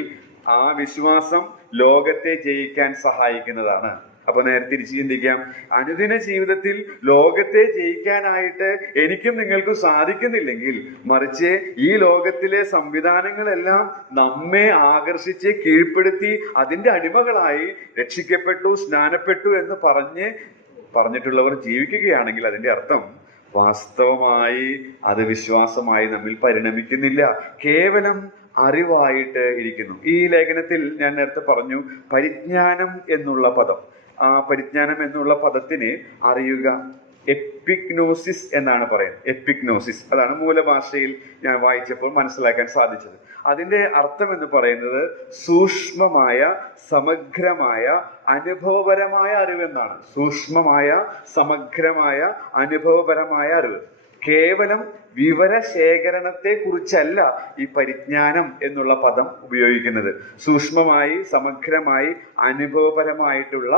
ആ വിശ്വാസം ലോകത്തെ ജയിക്കാൻ സഹായിക്കുന്നതാണ്. അപ്പൊ നേരെ തിരിച്ചു ചിന്തിക്കാം, അനുദിന ജീവിതത്തിൽ ലോകത്തെ ജയിക്കാനായിട്ട് എനിക്കും നിങ്ങൾക്കും സാധിക്കുന്നില്ലെങ്കിൽ, മറിച്ച് ഈ ലോകത്തിലെ സംവിധാനങ്ങളെല്ലാം നമ്മെ ആകർഷിച്ച് കീഴ്പ്പെടുത്തി അതിന്റെ അടിമകളായി രക്ഷിക്കപ്പെട്ടു, സ്നാനപ്പെട്ടു എന്ന് പറഞ്ഞിട്ടുള്ളവർ ജീവിക്കുകയാണെങ്കിൽ അതിന്റെ അർത്ഥം വാസ്തവമായി അത് വിശ്വാസമായി നമ്മിൽ പരിണമിക്കുന്നില്ല, കേവലം അറിവായിട്ട് ഇരിക്കുന്നു. ഈ ലേഖനത്തിൽ ഞാൻ നേരത്തെ പറഞ്ഞു പരിജ്ഞാനം എന്നുള്ള പദം, ആ പരിജ്ഞാനം എന്നുള്ള പദത്തിന് അറിയുക, എപ്പിഗ്നോസിസ് എന്നാണ് പറയുന്നത്. എപ്പിഗ്നോസിസ്, അതാണ് മൂലഭാഷയിൽ ഞാൻ വായിച്ചപ്പോൾ മനസ്സിലാക്കാൻ സാധിച്ചത്. അതിന്റെ അർത്ഥം എന്ന് പറയുന്നത് സൂക്ഷ്മമായ, സമഗ്രമായ, അനുഭവപരമായ അറിവെന്നാണ്. സൂക്ഷ്മമായ, സമഗ്രമായ, അനുഭവപരമായ അറിവ്. കേവലം വിവരശേഖരണത്തെ കുറിച്ചല്ല ഈ പരിജ്ഞാനം എന്നുള്ള പദം ഉപയോഗിക്കുന്നത്. സൂക്ഷ്മമായി, സമഗ്രമായി, അനുഭവപരമായിട്ടുള്ള.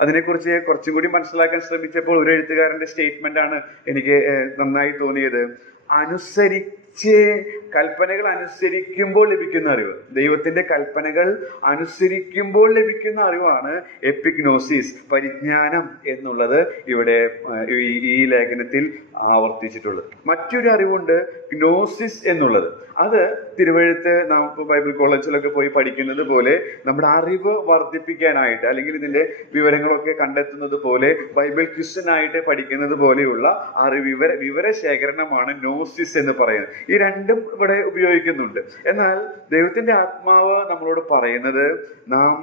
അതിനെക്കുറിച്ച് കുറച്ചും കൂടി മനസ്സിലാക്കാൻ ശ്രമിച്ചപ്പോൾ ഒരു എഴുത്തുകാരന്റെ സ്റ്റേറ്റ്മെന്റ് ആണ് എനിക്ക് നന്നായി തോന്നിയത്. കൽപ്പനകൾ അനുസരിക്കുമ്പോൾ ലഭിക്കുന്ന അറിവ്, ദൈവത്തിന്റെ കൽപ്പനകൾ അനുസരിക്കുമ്പോൾ ലഭിക്കുന്ന അറിവാണ് എപ്പിഗ്നോസിസ്, പരിജ്ഞാനം എന്നുള്ളത് ഇവിടെ ഈ ലേഖനത്തിൽ ആവർത്തിച്ചിട്ടുള്ളത്. മറ്റൊരു അറിവുണ്ട് ഗ്നോസിസ് എന്നുള്ളത്. അത് തിരുവഴുത്ത് നാം ബൈബിൾ കോളേജിലൊക്കെ പോയി പഠിക്കുന്നത് പോലെ നമ്മുടെ അറിവ് വർദ്ധിപ്പിക്കാനായിട്ട്, അല്ലെങ്കിൽ ഇതിന്റെ വിവരങ്ങളൊക്കെ കണ്ടെത്തുന്നത് പോലെ ബൈബിൾ ക്വിസിനായിട്ട് പഠിക്കുന്നത് പോലെയുള്ള വിവരശേഖരണമാണ് ഗ്നോസിസ് എന്ന് പറയുന്നത്. ഈ രണ്ടും ഇവിടെ ഉപയോഗിക്കുന്നുണ്ട്. എന്നാൽ ദൈവത്തിന്റെ ആത്മാവ് നമ്മളോട് പറയുന്നത് നാം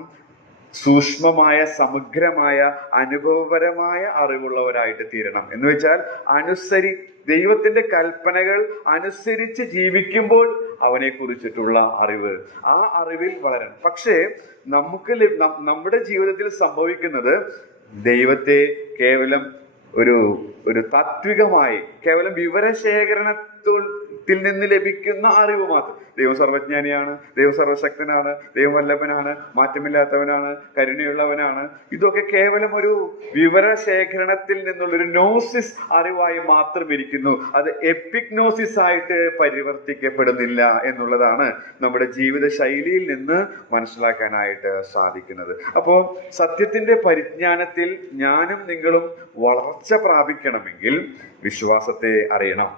സൂക്ഷ്മമായ, സമഗ്രമായ, അനുഭവപരമായ അറിവുള്ളവരായിട്ട് തീരണം. എന്ന് വെച്ചാൽ ദൈവത്തിന്റെ കൽപ്പനകൾ അനുസരിച്ച് ജീവിക്കുമ്പോൾ അവനെ കുറിച്ചിട്ടുള്ള അറിവ്, ആ അറിവിൽ വളരണം. പക്ഷേ നമ്മുടെ ജീവിതത്തിൽ സംഭവിക്കുന്നത് ദൈവത്തെ കേവലം ഒരു താത്വികമായി, കേവലം വിവരശേഖരണത്തിൽ നിന്ന് ലഭിക്കുന്ന അറിവ് മാത്രം. ദൈവം സർവജ്ഞാനിയാണ്, ദൈവം സർവശക്തനാണ്, ദൈവം വല്ലഭനാണ്, മാറ്റമില്ലാത്തവനാണ്, കരുണയുള്ളവനാണ്. ഇതൊക്കെ കേവലം ഒരു വിവരശേഖരണത്തിൽ നിന്നുള്ളൊരു നോസിസ് അറിവായി മാത്രം ഇരിക്കുന്നു. അത് എപ്പിഗ്നോസിസ് ആയിട്ട് പരിവർത്തിക്കപ്പെടുന്നില്ല എന്നുള്ളതാണ് നമ്മുടെ ജീവിത ശൈലിയിൽ നിന്ന് മനസ്സിലാക്കാനായിട്ട് സാധിക്കുന്നത്. അപ്പോൾ സത്യത്തിന്റെ പരിജ്ഞാനത്തിൽ ഞാനും നിങ്ങളും വളർച്ച പ്രാപിക്കണമെങ്കിൽ വിശ്വാസത്തെ അറിയണം.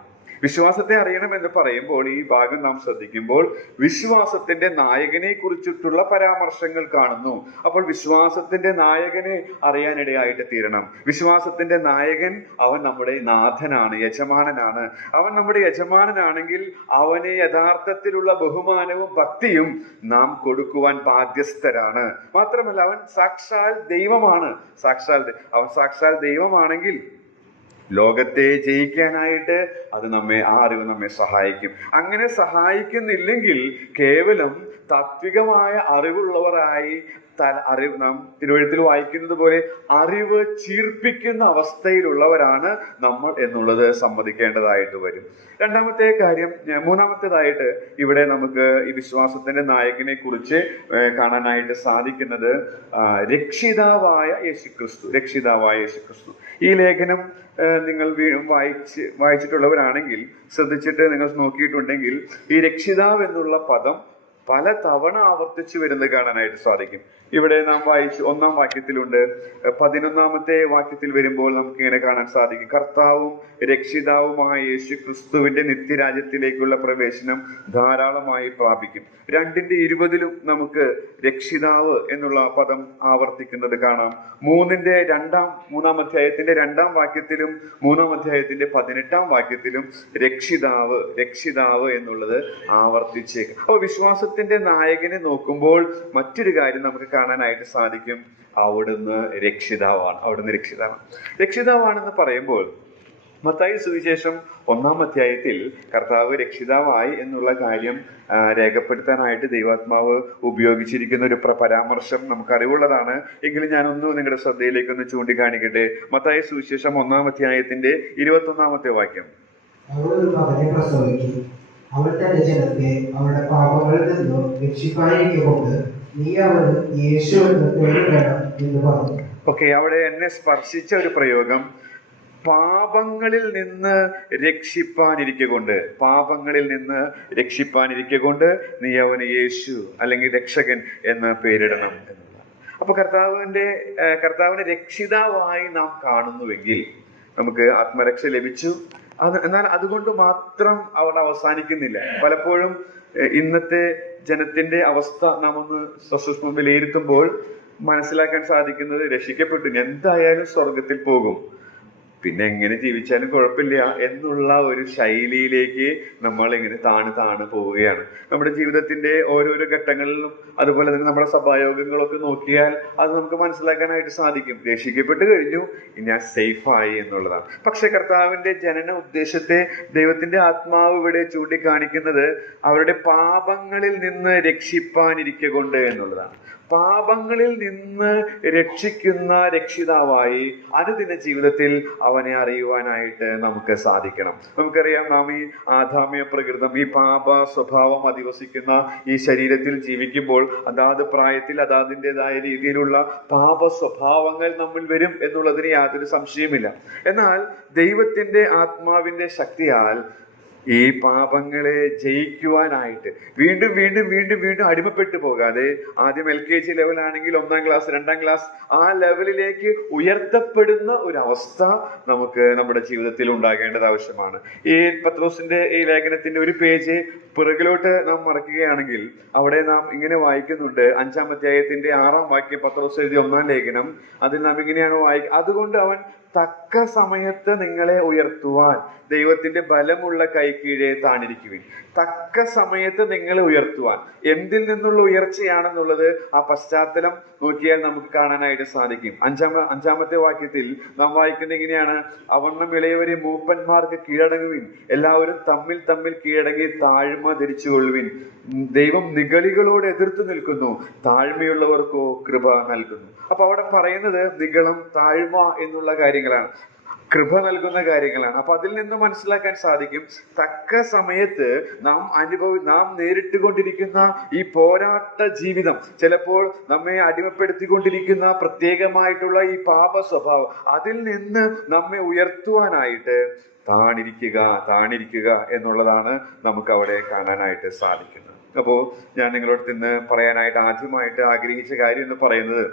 വിശ്വാസത്തെ അറിയണം എന്ന് പറയുമ്പോൾ ഈ ഭാഗം നാം ശ്രദ്ധിക്കുമ്പോൾ വിശ്വാസത്തിന്റെ നായകനെ കുറിച്ചിട്ടുള്ള പരാമർശങ്ങൾ കാണുന്നു. അപ്പോൾ വിശ്വാസത്തിന്റെ നായകനെ അറിയാനിടയായിട്ട് തീരണം. വിശ്വാസത്തിന്റെ നായകൻ അവൻ നമ്മുടെ നാഥനാണ്, യജമാനനാണ്. അവൻ നമ്മുടെ യജമാനനാണെങ്കിൽ അവന് യഥാർത്ഥത്തിലുള്ള ബഹുമാനവും ഭക്തിയും നാം കൊടുക്കുവാൻ ബാധ്യസ്ഥരാണ്. മാത്രമല്ല അവൻ സാക്ഷാൽ ദൈവമാണ്. അവൻ സാക്ഷാൽ ദൈവമാണെങ്കിൽ ലോകത്തെ ജയിക്കാനായിട്ട് ആ അറിവ് നമ്മെ സഹായിക്കും. അങ്ങനെ സഹായിക്കുന്നില്ലെങ്കിൽ കേവലം താത്വികമായ അറിവുള്ളവരായി നാം തിരുവഴുത്തിൽ വായിക്കുന്നത് പോലെ അറിവ് ചീർപ്പിക്കുന്ന അവസ്ഥയിലുള്ളവരാണ് നമ്മൾ എന്നുള്ളത് സമ്മതിക്കേണ്ടതായിട്ട് വരും. രണ്ടാമത്തെ കാര്യം, മൂന്നാമത്തേതായിട്ട് ഇവിടെ നമുക്ക് ഈ വിശ്വാസത്തിന്റെ നായകനെ കുറിച്ച് കാണാനായിട്ട് സാധിക്കുന്നത് രക്ഷിതാവായ യേശുക്രിസ്തു. ഈ ലേഖനം നിങ്ങൾ വായിച്ചിട്ടുള്ളവരാണെങ്കിൽ ശ്രദ്ധിച്ചിട്ട് നിങ്ങൾ നോക്കിയിട്ടുണ്ടെങ്കിൽ ഈ രക്ഷിതാവ് എന്നുള്ള പദം പല തവണ ആവർത്തിച്ചു വരുന്നത് കാണാനായിട്ട് സാധിക്കും. ഇവിടെ നാം വായിച്ചു 1-ാം വാക്യത്തിലുണ്ട്. 11-ാമത്തെ വാക്യത്തിൽ വരുമ്പോൾ നമുക്ക് ഇങ്ങനെ കാണാൻ സാധിക്കും: കർത്താവും രക്ഷിതാവുമായ യേശു ക്രിസ്തുവിന്റെ നിത്യരാജ്യത്തിലേക്കുള്ള പ്രവേശനം ധാരാളമായി പ്രാപിക്കും. 2:20 നമുക്ക് രക്ഷിതാവ് എന്നുള്ള പദം ആവർത്തിക്കുന്നത് കാണാം. 3-ാം അധ്യായത്തിന്റെ 2-ാം വാക്യത്തിലും 3-ാം അധ്യായത്തിന്റെ 18-ാം വാക്യത്തിലും രക്ഷിതാവ് എന്നുള്ളത് ആവർത്തിച്ചേക്കും. അപ്പോൾ വിശ്വാസത്തിന്റെ നായകനെ നോക്കുമ്പോൾ മറ്റൊരു കാര്യം നമുക്ക് കാണാനായിട്ട് സാധിക്കും. അവിടുന്ന് രക്ഷിതാവാണെന്ന് പറയുമ്പോൾ മത്തായി സുവിശേഷം 1-ാം അധ്യായത്തിൽ കർത്താവ് രക്ഷിതാവായി എന്നുള്ള കാര്യം രേഖപ്പെടുത്താനായിട്ട് ദൈവാത്മാവ് ഉപയോഗിച്ചിരിക്കുന്ന ഒരു പരാമർശം നമുക്കറിവുള്ളതാണ്. എങ്കിലും ഞാനൊന്ന് നിങ്ങളുടെ ശ്രദ്ധയിലേക്കൊന്ന് ചൂണ്ടിക്കാണിക്കട്ടെ. മത്തായി സുവിശേഷം 1-ാം അധ്യായത്തിന്റെ 21-ാമത്തെ വാക്യം: അവൻ തന്റെ ജനത്തെ അവരുടെ പാപങ്ങളിൽ നിന്നും രക്ഷിക്കാനിരിക്കൊണ്ട് നീ അവന് യേശു എന്ന് പേരിടണം എന്ന് പറഞ്ഞു. ഓക്കെ, അവിടെ എന്നെ സ്പർശിച്ച ഒരു പ്രയോഗം, പാപങ്ങളിൽ നിന്ന് രക്ഷിപ്പാനിരിക്കൊണ്ട് നീ അവന് യേശു അല്ലെങ്കിൽ രക്ഷകൻ എന്ന് പേരിടണം എന്നുള്ള. അപ്പൊ കർത്താവിനെ രക്ഷിതാവായി നാം കാണുന്നുവെങ്കിൽ നമുക്ക് ആത്മരക്ഷ ലഭിച്ചു. എന്നാൽ അതുകൊണ്ട് മാത്രം അവിടെ അവസാനിക്കുന്നില്ല. പലപ്പോഴും ഇന്നത്തെ ജനത്തിന്റെ അവസ്ഥ നാം ഒന്ന് സസൂക്ഷ്മം വിലയിരുത്തുമ്പോൾ മനസ്സിലാക്കാൻ സാധിക്കുന്നത്, രക്ഷിക്കപ്പെട്ടു, എന്തായാലും സ്വർഗത്തിൽ പോകും. പിന്നെ എങ്ങനെ ജീവിച്ചാലും കുഴപ്പമില്ല എന്നുള്ള ഒരു ശൈലിയിലേക്ക് നമ്മൾ ഇങ്ങനെ താണു പോവുകയാണ്. നമ്മുടെ ജീവിതത്തിന്റെ ഓരോരോ ഘട്ടങ്ങളിലും അതുപോലെ തന്നെ നമ്മുടെ സഭായോഗങ്ങളൊക്കെ നോക്കിയാൽ അത് നമുക്ക് മനസ്സിലാക്കാനായിട്ട് സാധിക്കും. രക്ഷിക്കപ്പെട്ട് കഴിഞ്ഞു, ഞാൻ സേഫായി എന്നുള്ളതാണ്. പക്ഷെ കർത്താവിന്റെ ജനന ഉദ്ദേശത്തെ ദൈവത്തിന്റെ ആത്മാവ് ഇവിടെ ചൂണ്ടിക്കാണിക്കുന്നത് അവരുടെ പാപങ്ങളിൽ നിന്ന് രക്ഷിപ്പാനിരിക്കൊണ്ട് എന്നുള്ളതാണ്. പാപങ്ങളിൽ നിന്ന് രക്ഷിക്കുന്ന രക്ഷിതാവായി അനുദിന ജീവിതത്തിൽ അവനെ അറിയുവാനായിട്ട് നമുക്ക് സാധിക്കണം. നമുക്കറിയാം, നാം ഈ ആദാമ്യ പ്രകൃതം, ഈ പാപ സ്വഭാവം അധിവസിക്കുന്ന ഈ ശരീരത്തിൽ ജീവിക്കുമ്പോൾ അതാത് പ്രായത്തിൽ അതാതിൻ്റെതായ രീതിയിലുള്ള പാപ സ്വഭാവങ്ങൾ നമ്മിൽ വരും എന്നുള്ളതിന് യാതൊരു സംശയമില്ല. എന്നാൽ ദൈവത്തിന്റെ ആത്മാവിന്റെ ശക്തിയാൽ ഈ പാപങ്ങളെ ജയിക്കുവാനായിട്ട് വീണ്ടും വീണ്ടും വീണ്ടും വീണ്ടും അടിമപ്പെട്ടു പോകാതെ, ആദ്യം LKG ലെവലാണെങ്കിൽ 1ാം ക്ലാസ് 2ാം ക്ലാസ് ആ ലെവലിലേക്ക് ഉയർത്തപ്പെടുന്ന ഒരു അവസ്ഥ നമുക്ക് നമ്മുടെ ജീവിതത്തിൽ ഉണ്ടാകേണ്ടത് ആവശ്യമാണ്. ഈ പത്രോസിന്റെ ഈ ലേഖനത്തിന്റെ ഒരു പേജ് പിറകിലോട്ട് നാം മറക്കുകയാണെങ്കിൽ അവിടെ നാം ഇങ്ങനെ വായിക്കുന്നുണ്ട്. 5ാം അധ്യായത്തിന്റെ 6ാം വാക്യം, പത്രോസ് എഴുതിയ 1ാം ലേഖനം, അതിൽ നാം ഇങ്ങനെയാണ് വായിക്കുക: അതുകൊണ്ട് അവൻ തക്ക സമയത്ത് നിങ്ങളെ ഉയർത്തുവാൻ ദൈവത്തിന്റെ ബലമുള്ള കൈക്കീഴെ താണിരിക്കുവിൻ. തക്ക സമയത്ത് നിങ്ങളെ ഉയർത്തുവാൻ. എന്തിൽ നിന്നുള്ള ഉയർച്ചയാണെന്നുള്ളത് ആ പശ്ചാത്തലം നോക്കിയാൽ നമുക്ക് കാണാനായിട്ട് സാധിക്കും. അഞ്ചാമത്തെ വാക്യത്തിൽ നാം വായിക്കുന്നത് ഇങ്ങനെയാണ്: അവണ്ണം ഇളയവരെ മൂപ്പന്മാർക്ക് കീഴടങ്ങുവിൻ, എല്ലാവരും തമ്മിൽ തമ്മിൽ കീഴടങ്ങി താഴ്മ ധരിച്ചുകൊള്ളുവിൻ. ദൈവം നിഗളികളോട് എതിർത്ത് നിൽക്കുന്നു, താഴ്മയുള്ളവർക്കോ കൃപ നൽകുന്നു. അപ്പൊ അവിടെ പറയുന്നത് നിഗളം, താഴ്മ എന്നുള്ള കാര്യങ്ങളാണ്, കൃപ നൽകുന്ന കാര്യങ്ങളാണ്. അപ്പൊ അതിൽ നിന്ന് മനസ്സിലാക്കാൻ സാധിക്കും, തക്ക സമയത്ത് നാം നേരിട്ടുകൊണ്ടിരിക്കുന്ന ഈ പോരാട്ട ജീവിതം, ചിലപ്പോൾ നമ്മെ അടിമപ്പെടുത്തിക്കൊണ്ടിരിക്കുന്ന പ്രത്യേകമായിട്ടുള്ള ഈ പാപ സ്വഭാവം, അതിൽ നിന്ന് നമ്മെ ഉയർത്തുവാനായിട്ട് താണിരിക്കുക എന്നുള്ളതാണ് നമുക്ക് അവിടെ കാണാനായിട്ട് സാധിക്കുന്നത്. അപ്പോൾ ഞാൻ നിങ്ങളോട് ഇന്ന് പറയാനായിട്ട് ആദ്യമായിട്ട് ആഗ്രഹിച്ച കാര്യം എന്ന് പറയുന്നത്,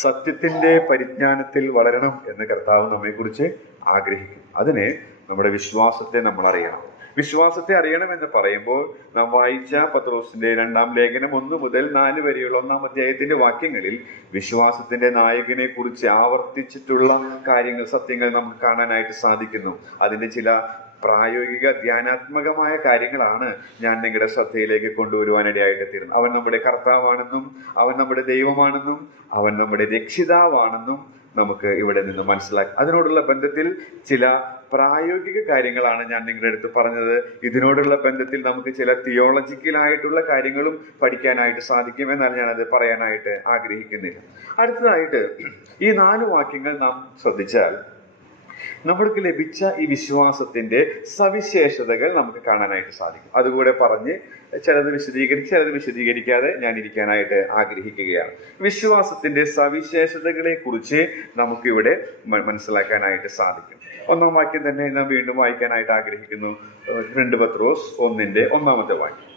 സത്യത്തിന്റെ പരിജ്ഞാനത്തിൽ വളരണം എന്ന് കർത്താവ് നമ്മെക്കുറിച്ച് ആഗ്രഹിക്കും. അതിന് നമ്മുടെ വിശ്വാസത്തെ നമ്മൾ അറിയണം. വിശ്വാസത്തെ അറിയണമെന്ന് പറയുമ്പോൾ നാം വായിച്ച പത്രോസിന്റെ 2ാം ലേഖനം 1 മുതൽ 4 വരെയുള്ള 1ാം അധ്യായത്തിന്റെ വാക്യങ്ങളിൽ വിശ്വാസത്തിന്റെ നായകനെ കുറിച്ച് ആവർത്തിച്ചിട്ടുള്ള കാര്യങ്ങൾ, സത്യങ്ങൾ നമുക്ക് കാണാനായിട്ട് സാധിക്കുന്നു. അതിന്റെ ചില പ്രായോഗിക ധ്യാനാത്മകമായ കാര്യങ്ങളാണ് ഞാൻ നിങ്ങളുടെ ശ്രദ്ധയിലേക്ക് കൊണ്ടുവരുവാനിടയായിട്ട് തീരുന്നത്. അവൻ നമ്മുടെ കർത്താവാണെന്നും അവൻ നമ്മുടെ ദൈവമാണെന്നും അവൻ നമ്മുടെ രക്ഷിതാവാണെന്നും നമുക്ക് ഇവിടെ നിന്ന് മനസ്സിലാക്കാം. അതിനോടുള്ള ബന്ധത്തിൽ ചില പ്രായോഗിക കാര്യങ്ങളാണ് ഞാൻ നിങ്ങളുടെ അടുത്ത് പറഞ്ഞത്. ഇതിനോടുള്ള ബന്ധത്തിൽ നമുക്ക് ചില തിയോളജിക്കലായിട്ടുള്ള കാര്യങ്ങളും പഠിക്കാനായിട്ട് സാധിക്കും. എന്നാൽ ഞാനത് പറയാനായിട്ട് ആഗ്രഹിക്കുന്നില്ല. അടുത്തതായിട്ട് ഈ 4 വാക്യങ്ങൾ നാം ശ്രദ്ധിച്ചാൽ നമ്മൾക്ക് ലഭിച്ച ഈ വിശ്വാസത്തിന്റെ സവിശേഷതകൾ നമുക്ക് കാണാനായിട്ട് സാധിക്കും. അതുകൂടെ പറഞ്ഞ് ചിലത് വിശദീകരിക്കാതെ ഞാൻ ഇരിക്കാനായിട്ട് ആഗ്രഹിക്കുകയാണ്. വിശ്വാസത്തിന്റെ സവിശേഷതകളെ കുറിച്ച് നമുക്കിവിടെ മനസ്സിലാക്കാനായിട്ട് സാധിക്കും. 1ാം വാക്യം തന്നെ നാം വീണ്ടും വായിക്കാനായിട്ട് ആഗ്രഹിക്കുന്നു. 2 പത്രോസ് 1:1 വാക്യം.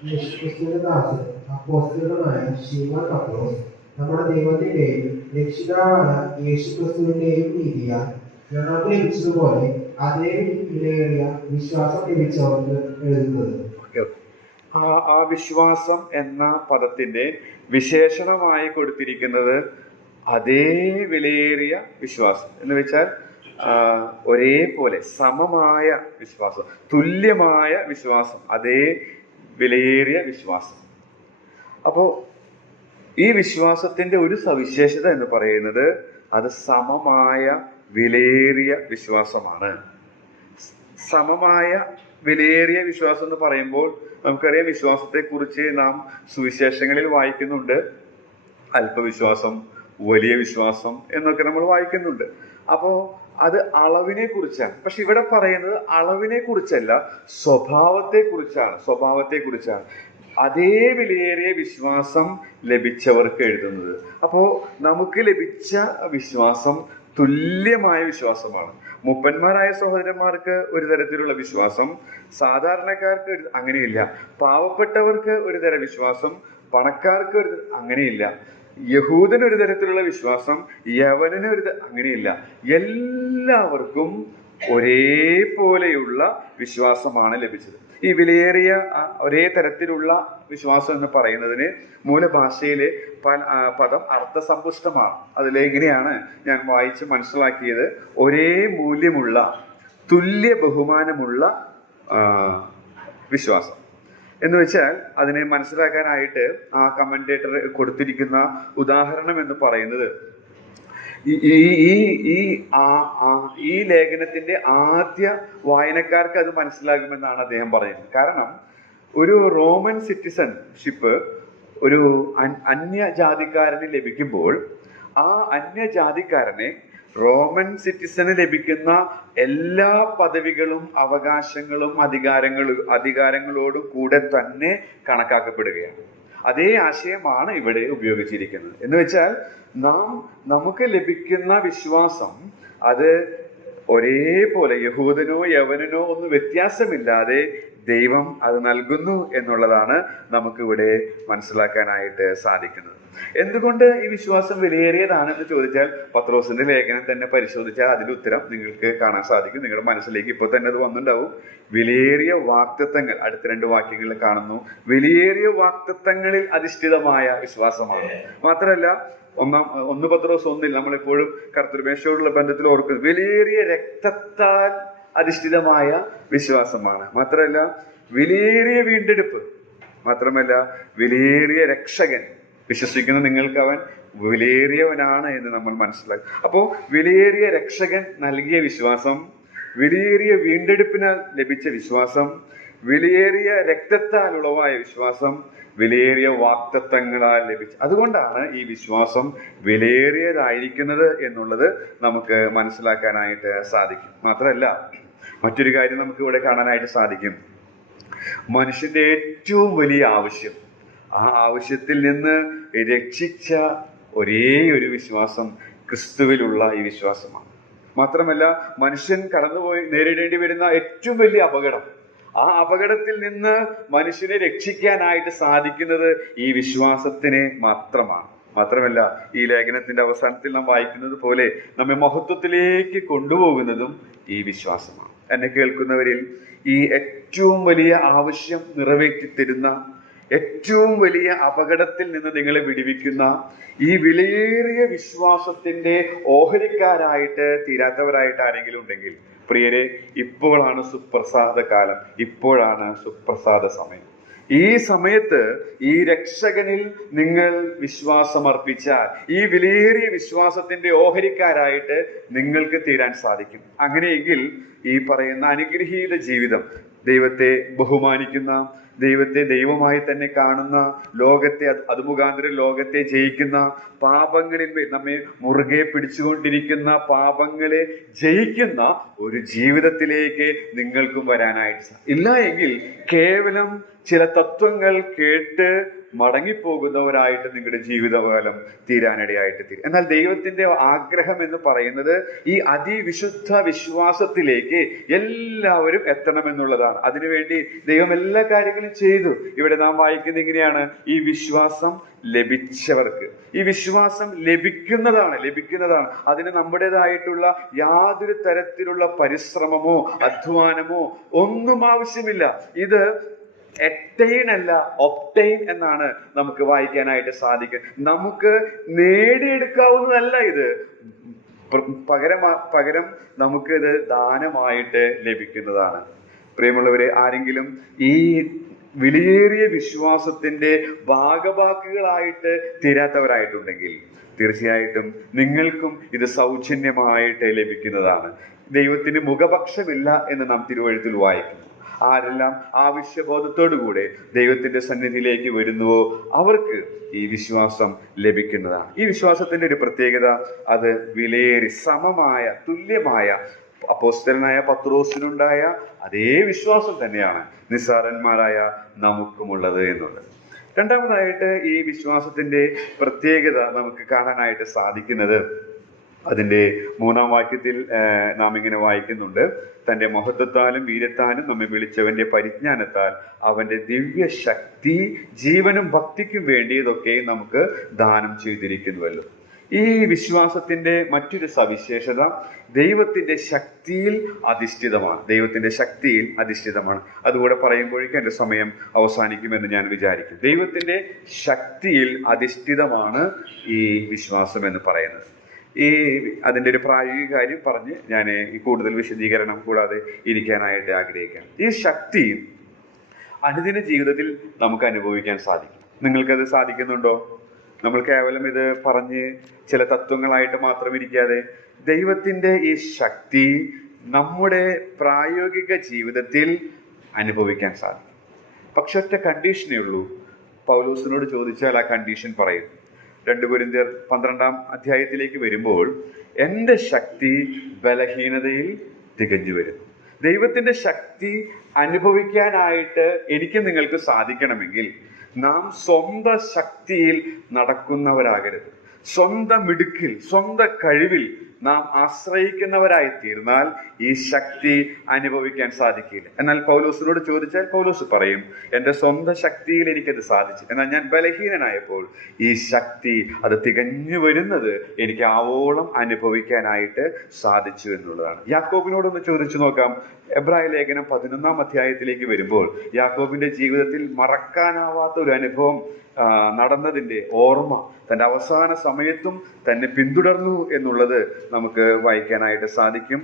നമ്മുടെ ദൈവത്തിന്റെയും രക്ഷിതാവായ യേശുക്രിസ്തുവിന്റെയും നീതിയാൽ ഞങ്ങൾക്ക് ലഭിച്ചതുപോലെ അതേ വിലയേറിയ വിശ്വാസം ലഭിച്ചവർക്ക് എഴുതുന്നത്. ആ വിശ്വാസം എന്ന പദത്തിന്റെ വിശേഷണമായി കൊടുത്തിരിക്കുന്നത് അതേ വിലയേറിയ വിശ്വാസം എന്ന് വെച്ചാൽ ഒരേപോലെ സമമായ വിശ്വാസം, തുല്യമായ വിശ്വാസം, അതേ വിലയേറിയ വിശ്വാസം. അപ്പോ ഈ വിശ്വാസത്തിന്റെ ഒരു സവിശേഷത എന്ന് പറയുന്നത് അത് സമമായ വിലയേറിയ വിശ്വാസമാണ്. സമമായ വിലയേറിയ വിശ്വാസം എന്ന് പറയുമ്പോൾ നമുക്കറിയാം, വിശ്വാസത്തെ കുറിച്ച് നാം സുവിശേഷങ്ങളിൽ വായിക്കുന്നുണ്ട്. അല്പവിശ്വാസം, വലിയ വിശ്വാസം എന്നൊക്കെ നമ്മൾ വായിക്കുന്നുണ്ട്. അപ്പോ അത് അളവിനെ കുറിച്ചാണ്. പക്ഷെ ഇവിടെ പറയുന്നത് അളവിനെ കുറിച്ചല്ല, സ്വഭാവത്തെ കുറിച്ചാണ്. അതേ വിലയേറിയ വിശ്വാസം ലഭിച്ചവർക്ക് എഴുതുന്നത്. അപ്പോ നമുക്ക് ലഭിച്ച വിശ്വാസം തുല്യമായ വിശ്വാസമാണ്. മുപ്പന്മാരായ സഹോദരന്മാർക്ക് ഒരു തരത്തിലുള്ള വിശ്വാസം, സാധാരണക്കാർക്ക് അങ്ങനെയില്ല. പാവപ്പെട്ടവർക്ക് ഒരു തരം വിശ്വാസം, പണക്കാർക്ക് അങ്ങനെയില്ല. യഹൂദന് ഒരു തരത്തിലുള്ള വിശ്വാസം, യവനന് അങ്ങനെയില്ല. എല്ലാവർക്കും ഒരേപോലെയുള്ള വിശ്വാസമാണ് ലഭിച്ചത്. ഈ വിലയേറിയ ഒരേ തരത്തിലുള്ള വിശ്വാസം എന്ന് പറയുന്നതിന് മൂലഭാഷയിലെ പദം അർത്ഥസമ്പുഷ്ടമാണ്. അതിലെങ്ങനെയാണ് ഞാൻ വായിച്ച് മനസ്സിലാക്കിയത്? ഒരേ മൂല്യമുള്ള, തുല്യ ബഹുമാനമുള്ള വിശ്വാസം എന്ന് വെച്ചാൽ അതിനെ മനസ്സിലാക്കാനായിട്ട് ആ കമന്റേറ്റർ കൊടുത്തിരിക്കുന്ന ഉദാഹരണം എന്ന് പറയുന്നത് ഈ ലേഖനത്തിന്റെ ആദ്യ വായനക്കാർക്ക് അത് മനസ്സിലാകുമെന്നാണ് അദ്ദേഹം പറയുന്നത്. കാരണം ഒരു റോമൻ സിറ്റിസൺഷിപ്പ് ഒരു അന്യജാതിക്കാരന് ലഭിക്കുമ്പോൾ ആ അന്യജാതിക്കാരനെ റോമൻ സിറ്റിസന് ലഭിക്കുന്ന എല്ലാ പദവികളും അവകാശങ്ങളും അധികാരങ്ങളോടും കൂടെ തന്നെ കണക്കാക്കപ്പെടുകയാണ്. അതേ ആശയമാണ് ഇവിടെ ഉപയോഗിച്ചിരിക്കുന്നത്. എന്ന് വെച്ചാൽ നമുക്ക് ലഭിക്കുന്ന വിശ്വാസം അത് ഒരേപോലെ യഹൂദനോ യവനനോ ഒന്നും വ്യത്യാസമില്ലാതെ ദൈവം അത് നൽകുന്നു എന്നുള്ളതാണ് നമുക്കിവിടെ മനസ്സിലാക്കാനായിട്ട് സാധിക്കുന്നത്. എന്തുകൊണ്ട് ഈ വിശ്വാസം വിലയേറിയതാണെന്ന് ചോദിച്ചാൽ പത്രോസിന്റെ ലേഖനം തന്നെ പരിശോധിച്ചാൽ അതിന്റെ ഉത്തരം നിങ്ങൾക്ക് കാണാൻ സാധിക്കും. നിങ്ങളുടെ മനസ്സിലേക്ക് ഇപ്പോൾ തന്നെ അത് വന്നിട്ടുണ്ടാവും. വിലയേറിയ വാഗ്ദത്തങ്ങൾ അടുത്ത 2 വാക്യങ്ങളിൽ കാണുന്നു. വിലയേറിയ വാഗ്ദത്തങ്ങളിൽ അധിഷ്ഠിതമായ വിശ്വാസമാണ്. മാത്രമല്ല 1 പത്രോസ് 1 നമ്മളെപ്പോഴും കർത്തൃമേശയോടുള്ള ബന്ധത്തിൽ ഓർക്കുന്നത് വിലയേറിയ രക്തത്താൽ അധിഷ്ഠിതമായ വിശ്വാസമാണ്. മാത്രമല്ല വിലയേറിയ വീണ്ടെടുപ്പ്, മാത്രമല്ല വിലയേറിയ രക്ഷകൻ. വിശ്വസിക്കുന്ന നിങ്ങൾക്ക് അവൻ വിലയേറിയവനാണ് എന്ന് നമ്മൾ മനസ്സിലാക്കും. അപ്പോൾ വിലയേറിയ രക്ഷകൻ നൽകിയ വിശ്വാസം, വിലയേറിയ വീണ്ടെടുപ്പിനാൽ ലഭിച്ച വിശ്വാസം, വിലയേറിയ രക്തത്താൽ ഉളവായ വിശ്വാസം, വിലയേറിയ വാഗ്ദത്തങ്ങളാൽ ലഭിച്ച, അതുകൊണ്ടാണ് ഈ വിശ്വാസം വിലയേറിയതായിരിക്കുന്നത് എന്നുള്ളത് നമുക്ക് മനസ്സിലാക്കാനായിട്ട് സാധിക്കും. മാത്രമല്ല മറ്റൊരു കാര്യം നമുക്ക് ഇവിടെ കാണാനായിട്ട് സാധിക്കും. മനുഷ്യന്റെ ഏറ്റവും വലിയ ആവശ്യം, ആ ആവശ്യത്തിൽ നിന്ന് രക്ഷിച്ച ഒരേ ഒരു വിശ്വാസം ക്രിസ്തുവിലുള്ള ഈ വിശ്വാസമാണ്. മാത്രമല്ല മനുഷ്യൻ കടന്നുപോയി നേരിടേണ്ടി വരുന്ന ഏറ്റവും വലിയ അപകടം, ആ അപകടത്തിൽ നിന്ന് മനുഷ്യനെ രക്ഷിക്കാനായിട്ട് സാധിക്കുന്നത് ഈ വിശ്വാസത്തിന് മാത്രമാണ്. മാത്രമല്ല ഈ ലേഖനത്തിന്റെ അവസാനത്തിൽ നാം വായിക്കുന്നത് പോലെ നമ്മെ മഹത്വത്തിലേക്ക് കൊണ്ടുപോകുന്നതും ഈ വിശ്വാസമാണ്. എന്നെ കേൾക്കുന്നവരിൽ ഈ ഏറ്റവും വലിയ ആവശ്യം നിറവേറ്റി തരുന്ന, ഏറ്റവും വലിയ അപകടത്തിൽ നിന്ന് നിങ്ങളെ വിടുവിക്കുന്ന ഈ വിലയേറിയ വിശ്വാസത്തിന്റെ ഓഹരിക്കാരായിട്ട് തീരാത്തവരായിട്ട് ആരെങ്കിലും ഉണ്ടെങ്കിൽ പ്രിയരെ, ഇപ്പോഴാണ് സുപ്രസാദ കാലം, ഇപ്പോഴാണ് സുപ്രസാദ സമയം. ഈ സമയത്ത് ഈ രക്ഷകനിൽ നിങ്ങൾ വിശ്വാസമർപ്പിച്ചാൽ ഈ വിലയേറിയ വിശ്വാസത്തിന്റെ ഓഹരിക്കാരായിട്ട് നിങ്ങൾക്ക് തീരാൻ സാധിക്കും. അങ്ങനെയെങ്കിൽ ഈ പറയുന്ന അനുഗ്രഹീത ജീവിതം, ദൈവത്തെ ബഹുമാനിക്കുന്ന, ദൈവത്തെ ദൈവമായി തന്നെ കാണുന്ന, ലോകത്തെ അത് മുഖാന്തരം ലോകത്തെ ജയിക്കുന്ന, പാപങ്ങളിൽ നമ്മെ മുറുകെ പിടിച്ചുകൊണ്ടിരിക്കുന്ന പാപങ്ങളെ ജയിക്കുന്ന ഒരു ജീവിതത്തിലേക്ക് നിങ്ങൾക്കും വരാനായിട്ട് ഇല്ല എങ്കിൽ കേവലം ചില തത്വങ്ങൾ കേട്ട് മടങ്ങിപ്പോകുന്നവരായിട്ട് നിങ്ങളുടെ ജീവിതകാലം തീരാനിടയായിട്ട് തീരും. എന്നാൽ ദൈവത്തിന്റെ ആഗ്രഹം എന്ന് പറയുന്നത് ഈ അതിവിശുദ്ധ വിശ്വാസത്തിലേക്ക് എല്ലാവരും എത്തണമെന്നുള്ളതാണ്. അതിനുവേണ്ടി ദൈവം എല്ലാ കാര്യങ്ങളും ചെയ്തു. ഇവിടെ നാം വായിക്കുന്നത് ഇങ്ങനെയാണ്: ഈ വിശ്വാസം ലഭിച്ചവർക്ക്, ഈ വിശ്വാസം ലഭിക്കുന്നതാണ്. അതിന് നമ്മുടേതായിട്ടുള്ള യാതൊരു തരത്തിലുള്ള പരിശ്രമമോ അധ്വാനമോ ഒന്നും ആവശ്യമില്ല. ഇത് എറ്റൈൻ അല്ല, ഒപ്റ്റൈൻ എന്നാണ് നമുക്ക് വായിക്കാനായിട്ട് സാധിക്കുക. നമുക്ക് നേടിയെടുക്കാവുന്നതല്ല ഇത്, പകരം നമുക്ക് ഇത് ദാനമായിട്ട് ലഭിക്കുന്നതാണ്. പ്രിയമുള്ളവരെ, ആരെങ്കിലും ഈ വിലയേറിയ വിശ്വാസത്തിന്റെ ഭാഗഭാക്കുകളായിട്ട് തീരാത്തവരായിട്ടുണ്ടെങ്കിൽ തീർച്ചയായിട്ടും നിങ്ങൾക്കും ഇത് സൗജന്യമായിട്ട് ലഭിക്കുന്നതാണ്. ദൈവത്തിന് മുഖപക്ഷമില്ല എന്ന് നാം തിരുവഴുത്തിൽ വായിക്കുന്നു. ആരെല്ലാം ആവശ്യബോധത്തോടുകൂടെ ദൈവത്തിന്റെ സന്നിധിയിലേക്ക് വരുന്നുവോ അവർക്ക് ഈ വിശ്വാസം ലഭിക്കുന്നതാണ്. ഈ വിശ്വാസത്തിന്റെ ഒരു പ്രത്യേകത, അത് വിലയേറി സമമായ തുല്യമായ അപ്പോസ്തലനായ പത്രോസിനുണ്ടായ അതേ വിശ്വാസം തന്നെയാണ് നിസ്സാരന്മാരായ നമുക്കുമുള്ളത് എന്നുള്ളത്. രണ്ടാമതായിട്ട് ഈ വിശ്വാസത്തിന്റെ പ്രത്യേകത നമുക്ക് കാണാനായിട്ട് സാധിക്കുന്നത് അതിന്റെ 3-ാം വാക്യത്തിൽ നാം ഇങ്ങനെ വായിക്കുന്നുണ്ട്: തന്റെ മഹത്വത്താലും വീര്യത്താലും നമ്മെ വിളിച്ചവന്റെ പരിജ്ഞാനത്താൽ അവന്റെ ദിവ്യശക്തി ജീവനും ഭക്തിക്കും വേണ്ടിയതൊക്കെ നമുക്ക് ദാനം ചെയ്തിരിക്കുന്നുവല്ലോ. ഈ വിശ്വാസത്തിന്റെ മറ്റൊരു സവിശേഷത ദൈവത്തിന്റെ ശക്തിയിൽ അധിഷ്ഠിതമാണ്. ദൈവത്തിന്റെ ശക്തിയിൽ അധിഷ്ഠിതമാണ്. അതുകൂടെ പറയുമ്പോഴേക്കും എൻ്റെ സമയം അവസാനിക്കുമെന്ന് ഞാൻ വിചാരിക്കും. ദൈവത്തിന്റെ ശക്തിയിൽ അധിഷ്ഠിതമാണ് ഈ വിശ്വാസം എന്ന് പറയുന്നത്. അതിൻ്റെ ഒരു പ്രായോഗിക കാര്യം പറഞ്ഞ് ഞാൻ ഈ കൂടുതൽ വിശദീകരണം കൂടാതെ ഇരിക്കാനായിട്ട് ആഗ്രഹിക്കുകയാണ്. ഈ ശക്തി അനുദിന ജീവിതത്തിൽ നമുക്ക് അനുഭവിക്കാൻ സാധിക്കും. നിങ്ങൾക്കത് സാധിക്കുന്നുണ്ടോ? നമ്മൾ കേവലം ഇത് പറഞ്ഞ് ചില തത്വങ്ങളായിട്ട് മാത്രം ഇരിക്കാതെ ദൈവത്തിൻ്റെ ഈ ശക്തി നമ്മുടെ പ്രായോഗിക ജീവിതത്തിൽ അനുഭവിക്കാൻ സാധിക്കും. പക്ഷെ ഒറ്റ കണ്ടീഷനേ ഉള്ളൂ. പൗലോസിനോട് ചോദിച്ചാൽ ആ കണ്ടീഷൻ പറയും. 2 കൊരിന്ത്യർ 12-ാം അധ്യായത്തിലേക്ക് വരുമ്പോൾ, എൻ്റെ ശക്തി ബലഹീനതയിൽ തികഞ്ഞു വരുന്നു. ദൈവത്തിൻ്റെ ശക്തി അനുഭവിക്കാനായിട്ട് എനിക്ക് നിങ്ങൾക്ക് സാധിക്കണമെങ്കിൽ നാം സ്വന്തം ശക്തിയിൽ നടക്കുന്നവരാകരുത്. സ്വന്തം മിടുക്കിൽ, സ്വന്തം കഴിവിൽ നാം ആശ്രയിക്കുന്നവരായി തീർന്നാൽ ഈ ശക്തി അനുഭവിക്കാൻ സാധിക്കില്ല. എന്നാൽ പൗലോസിനോട് ചോദിച്ചാൽ പൗലോസ് പറയും, എൻ്റെ സ്വന്തം ശക്തിയിൽ എനിക്കത് സാധിച്ചു. എന്നാൽ ഞാൻ ബലഹീനനായപ്പോൾ ഈ ശക്തി അത് തികഞ്ഞു വരുന്നത് എനിക്ക് ആവോളം അനുഭവിക്കാനായിട്ട് സാധിച്ചു എന്നുള്ളതാണ്. യാക്കോബിനോടൊന്ന് ചോദിച്ചു നോക്കാം. എബ്രായ ലേഖനം 11-ാം അധ്യായത്തിലേക്ക് വരുമ്പോൾ യാക്കോബിന്റെ ജീവിതത്തിൽ മറക്കാനാവാത്ത ഒരു അനുഭവം നടന്നതിൻ്റെ ഓർമ്മ തൻ്റെ അവസാന സമയത്തും തന്നെ പിന്തുടർന്നു എന്നുള്ളത് നമുക്ക് വായിക്കാനായിട്ട് സാധിക്കും.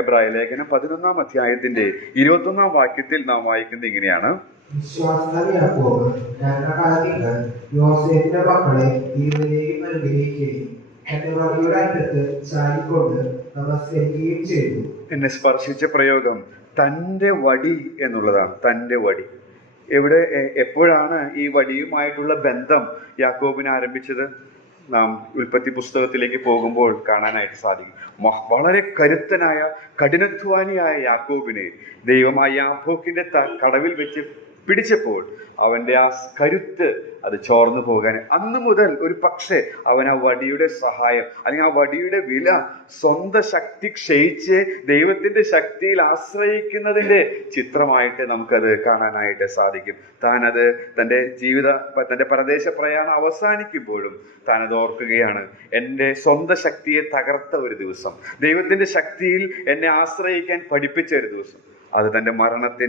എബ്രായ ലേഖനം 11-ാം അധ്യായത്തിന്റെ 21-ാം വാക്യത്തിൽ നാം വായിക്കുന്നത് ഇങ്ങനെയാണ്: വിശ്വാസത്താൽ യാക്കോബ് കാലങ്ങൾ യോസേഫിന്റെ മക്കളെ ഇരുവരെയും അനുഗ്രഹിക്കുകയും തന്റെ വടിയുടെ അറ്റത്ത് ചാരിക്കൊണ്ട് നമസ്കരിക്കുകയും ചെയ്തു. എന്നെ സ്പർശിച്ച പ്രയോഗം തൻ്റെ വടി എന്നുള്ളതാണ്. തൻ്റെ വടി. എപ്പോഴാണ് ഈ വടിയുമായിട്ടുള്ള ബന്ധം യാക്കോബിന് ആരംഭിച്ചത്? നാം ഉൽപ്പത്തി പുസ്തകത്തിലേക്ക് പോകുമ്പോൾ കാണാനായിട്ട് സാധിക്കും. വളരെ കരുത്തനായ കഠിനാധ്വാനിയായ യാക്കോബിനെ ദൈവം ആ യാബോക്കിന്റെ കടവിൽ വെച്ച് പിടിച്ചപ്പോൾ അവന്റെ ആ കരുത്ത് അത് ചോർന്നു പോകാൻ അന്ന് മുതൽ ഒരു പക്ഷേ അവൻ ആ വടിയുടെ സഹായം അല്ലെങ്കിൽ ആ വടിയുടെ വില സ്വന്തം ശക്തി ക്ഷയിച്ച് ദൈവത്തിന്റെ ശക്തിയിൽ ആശ്രയിക്കുന്നതിന്റെ ചിത്രമായിട്ട് നമുക്കത് കാണാനായിട്ട് സാധിക്കും. താനത് തൻ്റെ പരദേശ പ്രയാണം അവസാനിക്കുമ്പോഴും താനത് ഓർക്കുകയാണ്. എൻ്റെ സ്വന്തം ശക്തിയെ തകർത്ത ഒരു ദിവസം, ദൈവത്തിന്റെ ശക്തിയിൽ എന്നെ ആശ്രയിക്കാൻ പഠിപ്പിച്ച ഒരു ദിവസം, അത് തൻ്റെ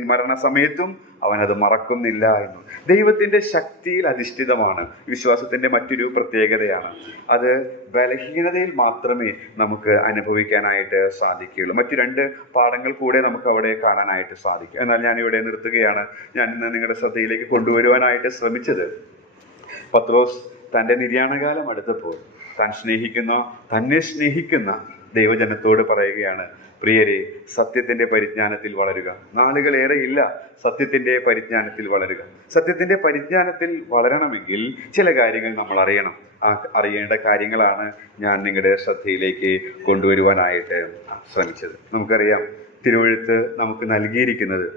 മരണസമയത്തും അവനത് മറക്കുന്നില്ല എന്ന്. ദൈവത്തിന്റെ ശക്തിയിൽ അധിഷ്ഠിതമാണ് വിശ്വാസത്തിന്റെ മറ്റൊരു പ്രത്യേകതയാണ്. അത് ബലഹീനതയിൽ മാത്രമേ നമുക്ക് അനുഭവിക്കാനായിട്ട് സാധിക്കുകയുള്ളൂ. മറ്റു 2 പാഠങ്ങൾ കൂടെ നമുക്ക് അവിടെ കാണാനായിട്ട് സാധിക്കും. എന്നാൽ ഞാൻ ഇവിടെ നിർത്തുകയാണ്. ഞാൻ ഇന്ന് നിങ്ങളുടെ ശ്രദ്ധയിലേക്ക് കൊണ്ടുവരുവാനായിട്ട് ശ്രമിച്ചത്, പത്രോസ് തൻ്റെ നിര്യാണകാലം അടുത്തപ്പോൾ തന്നെ സ്നേഹിക്കുന്ന ദൈവജനത്തോട് പറയുകയാണ്, പ്രിയരെ, സത്യത്തിന്റെ പരിജ്ഞാനത്തിൽ വളരുക. നാളുകളേറെ ഇല്ല സത്യത്തിന്റെ പരിജ്ഞാനത്തിൽ വളരുക. സത്യത്തിന്റെ പരിജ്ഞാനത്തിൽ വളരണമെങ്കിൽ ചില കാര്യങ്ങൾ നമ്മൾ അറിയണം. അറിയേണ്ട കാര്യങ്ങളാണ് ഞാൻ നിങ്ങളുടെ ശ്രദ്ധയിലേക്ക് കൊണ്ടുവരുവാനായിട്ട് ശ്രമിച്ചത്. നമുക്കറിയാം, തിരുവെഴുത്ത് നമുക്ക് നൽകിയിരിക്കുന്നത്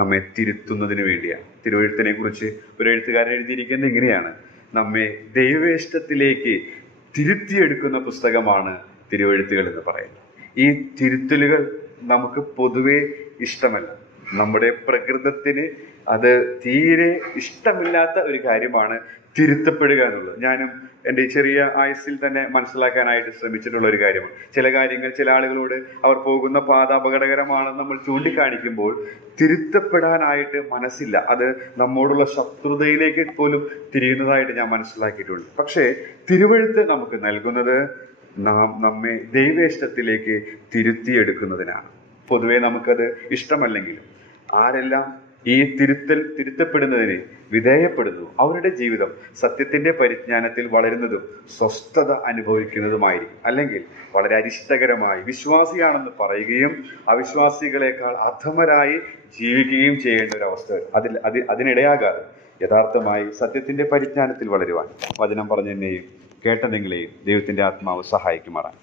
നമ്മെ തിരുത്തുന്നതിന് വേണ്ടിയാണ്. തിരുവെഴുത്തിനെ കുറിച്ച് ഒരു എഴുത്തുകാരൻ എഴുതിയിരിക്കുന്നത് ഇങ്ങനെയാണ്: നമ്മെ ദൈവേഷ്ടത്തിലേക്ക് തിരുത്തിയെടുക്കുന്ന പുസ്തകമാണ് തിരുവെഴുത്തുകൾ എന്ന് പറയുന്നത്. ഈ തിരുത്തലുകൾ നമുക്ക് പൊതുവെ ഇഷ്ടമല്ല. നമ്മുടെ പ്രകൃതത്തിന് അത് തീരെ ഇഷ്ടമില്ലാത്ത ഒരു കാര്യമാണ് തിരുത്തപ്പെടുക എന്നുള്ളത്. ഞാനും എൻ്റെ ചെറിയ ആയുസ്സിൽ തന്നെ മനസ്സിലാക്കാനായിട്ട് ശ്രമിച്ചിട്ടുള്ള ഒരു കാര്യമാണ്. ചില കാര്യങ്ങൾ ചില ആളുകളോട് അവർ പോകുന്ന പാത അപകടകരമാണെന്ന് നമ്മൾ ചൂണ്ടിക്കാണിക്കുമ്പോൾ തിരുത്തപ്പെടാനായിട്ട് മനസ്സില്ല. അത് നമ്മോടുള്ള ശത്രുതയിലേക്ക് പോലും തിരിയുന്നതായിട്ട് ഞാൻ മനസ്സിലാക്കിയിട്ടുണ്ട്. പക്ഷേ തിരുവെഴുത്ത് നമുക്ക് നൽകുന്നത് നമ്മെ ദൈവേഷ്ടത്തിലേക്ക് തിരുത്തിയെടുക്കുന്നതിനാണ്. പൊതുവെ നമുക്കത് ഇഷ്ടമല്ലെങ്കിലും ആരെല്ലാം ഈ തിരുത്തപ്പെടുന്നതിന് വിധേയപ്പെടുന്നു അവരുടെ ജീവിതം സത്യത്തിന്റെ പരിജ്ഞാനത്തിൽ വളരുന്നതും സ്വസ്ഥത അനുഭവിക്കുന്നതുമായിരിക്കും. അല്ലെങ്കിൽ വളരെ അരിഷ്ടകരമായി വിശ്വാസിയാണെന്ന് പറയുകയും അവിശ്വാസികളെക്കാൾ അധമരായി ജീവിക്കുകയും ചെയ്യേണ്ട ഒരു അവസ്ഥ അതിനിടയാകാതെ യഥാർത്ഥമായി സത്യത്തിന്റെ പരിജ്ഞാനത്തിൽ വളരുവാൻ വചനം പറഞ്ഞെന്നെയും കേട്ട നിങ്ങളെയും ദൈവത്തിന്റെ ആത്മാവ് സഹായിക്കുമാറാണ്.